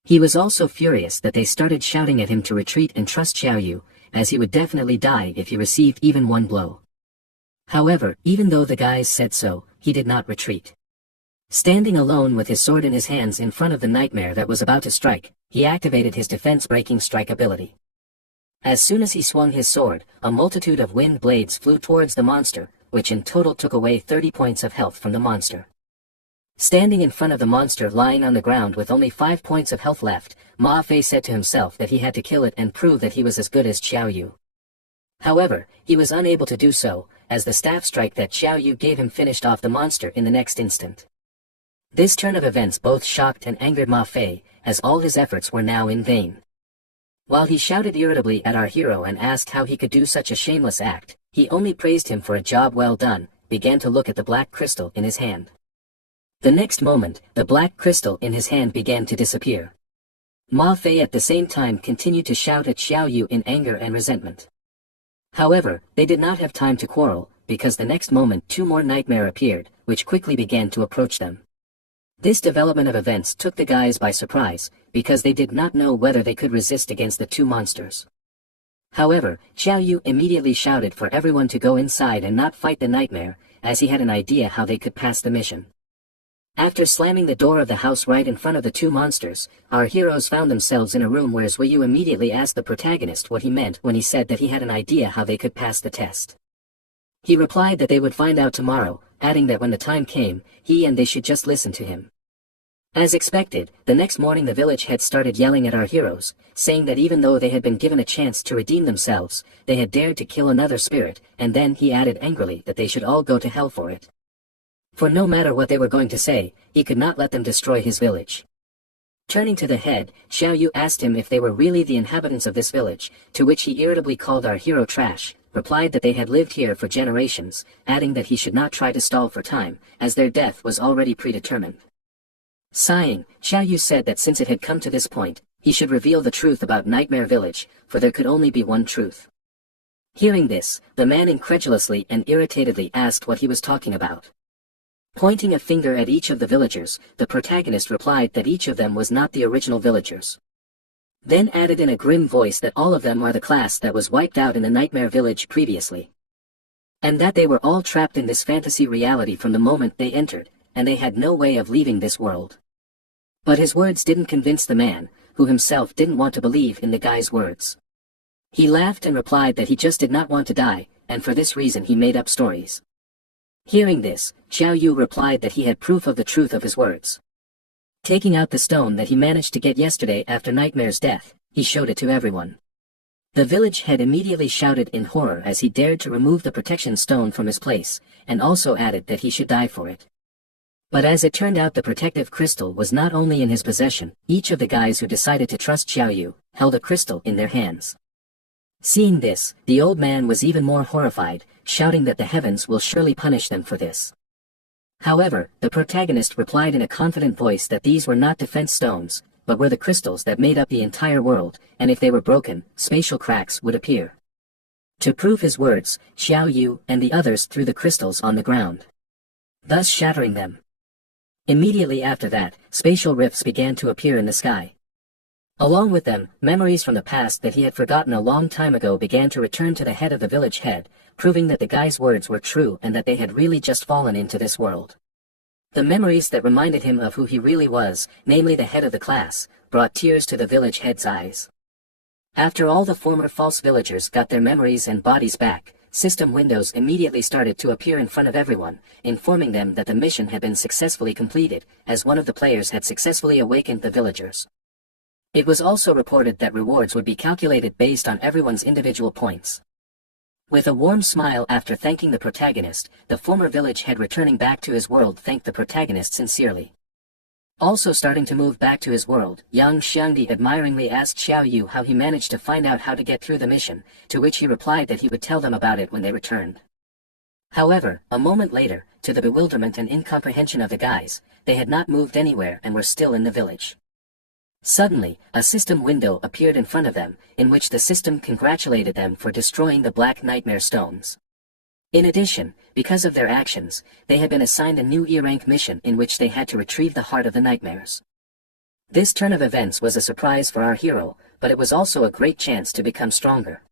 He was also furious that they started shouting at him to retreat and trust Xiao Yu, as he would definitely die if he received even one blow. However, even though the guys said so, he did not retreat. Standing alone with his sword in his hands in front of the Nightmare that was about to strike, he activated his defense-breaking strike ability. As soon as he swung his sword, a multitude of wind blades flew towards the monster, which in total took away 30 points of health from the monster. Standing in front of the monster lying on the ground with only 5 points of health left, Ma Fei said to himself that he had to kill it and prove that he was as good as Xiao Yu. However, he was unable to do so, as the staff strike that Xiao Yu gave him finished off the monster in the next instant. This turn of events both shocked and angered Ma Fei, as all his efforts were now in vain. While he shouted irritably at our hero and asked how he could do such a shameless act, he only praised him for a job well done, began to look at the black crystal in his hand. The next moment, the black crystal in his hand began to disappear. Ma Fei at the same time continued to shout at Xiao Yu in anger and resentment. However, they did not have time to quarrel, because the next moment 2 more Nightmare appeared, which quickly began to approach them. This development of events took the guys by surprise, because they did not know whether they could resist against the 2 monsters. However, Xiao Yu immediately shouted for everyone to go inside and not fight the Nightmare, as he had an idea how they could pass the mission. After slamming the door of the house right in front of the 2 monsters, our heroes found themselves in a room where Zui Yu immediately asked the protagonist what he meant when he said that he had an idea how they could pass the test. He replied that they would find out tomorrow, adding that when the time came, he and they should just listen to him. As expected, the next morning the village head started yelling at our heroes, saying that even though they had been given a chance to redeem themselves, they had dared to kill another spirit, and then he added angrily that they should all go to hell for it. For no matter what they were going to say, he could not let them destroy his village. Turning to the head, Xiao Yu asked him if they were really the inhabitants of this village, to which he irritably called our hero trash, replied that they had lived here for generations, adding that he should not try to stall for time, as their death was already predetermined. Sighing, Xiao Yu said that since it had come to this point, he should reveal the truth about Nightmare Village, for there could only be one truth. Hearing this, the man incredulously and irritatedly asked what he was talking about. Pointing a finger at each of the villagers, the protagonist replied that each of them was not the original villagers. Then added in a grim voice that all of them are the class that was wiped out in the Nightmare Village previously. And that they were all trapped in this fantasy reality from the moment they entered, and they had no way of leaving this world. But his words didn't convince the man, who himself didn't want to believe in the guy's words. He laughed and replied that he just did not want to die, and for this reason he made up stories. Hearing this, Xiao Yu replied that he had proof of the truth of his words. Taking out the stone that he managed to get yesterday after Nightmare's death, he showed it to everyone. The village head immediately shouted in horror as he dared to remove the protection stone from his place, and also added that he should die for it. But as it turned out, the protective crystal was not only in his possession, each of the guys who decided to trust Xiao Yu held a crystal in their hands. Seeing this, the old man was even more horrified, shouting that the heavens will surely punish them for this. However, the protagonist replied in a confident voice that these were not defense stones, but were the crystals that made up the entire world, and if they were broken, spatial cracks would appear. To prove his words, Xiao Yu and the others threw the crystals on the ground, thus shattering them. Immediately after that, spatial rifts began to appear in the sky. Along with them, memories from the past that he had forgotten a long time ago began to return to the head of the village head, proving that the guy's words were true and that they had really just fallen into this world. The memories that reminded him of who he really was, namely the head of the class, brought tears to the village head's eyes. After all the former false villagers got their memories and bodies back, system windows immediately started to appear in front of everyone, informing them that the mission had been successfully completed, as one of the players had successfully awakened the villagers. It was also reported that rewards would be calculated based on everyone's individual points. With a warm smile after thanking the protagonist, the former village head returning back to his world thanked the protagonist sincerely. Also starting to move back to his world, Yang Xiangdi admiringly asked Xiao Yu how he managed to find out how to get through the mission, to which he replied that he would tell them about it when they returned. However, a moment later, to the bewilderment and incomprehension of the guys, they had not moved anywhere and were still in the village. Suddenly, a system window appeared in front of them, in which the system congratulated them for destroying the Black Nightmare stones. In addition, because of their actions, they had been assigned a new E-rank mission in which they had to retrieve the heart of the nightmares. This turn of events was a surprise for our hero, but it was also a great chance to become stronger.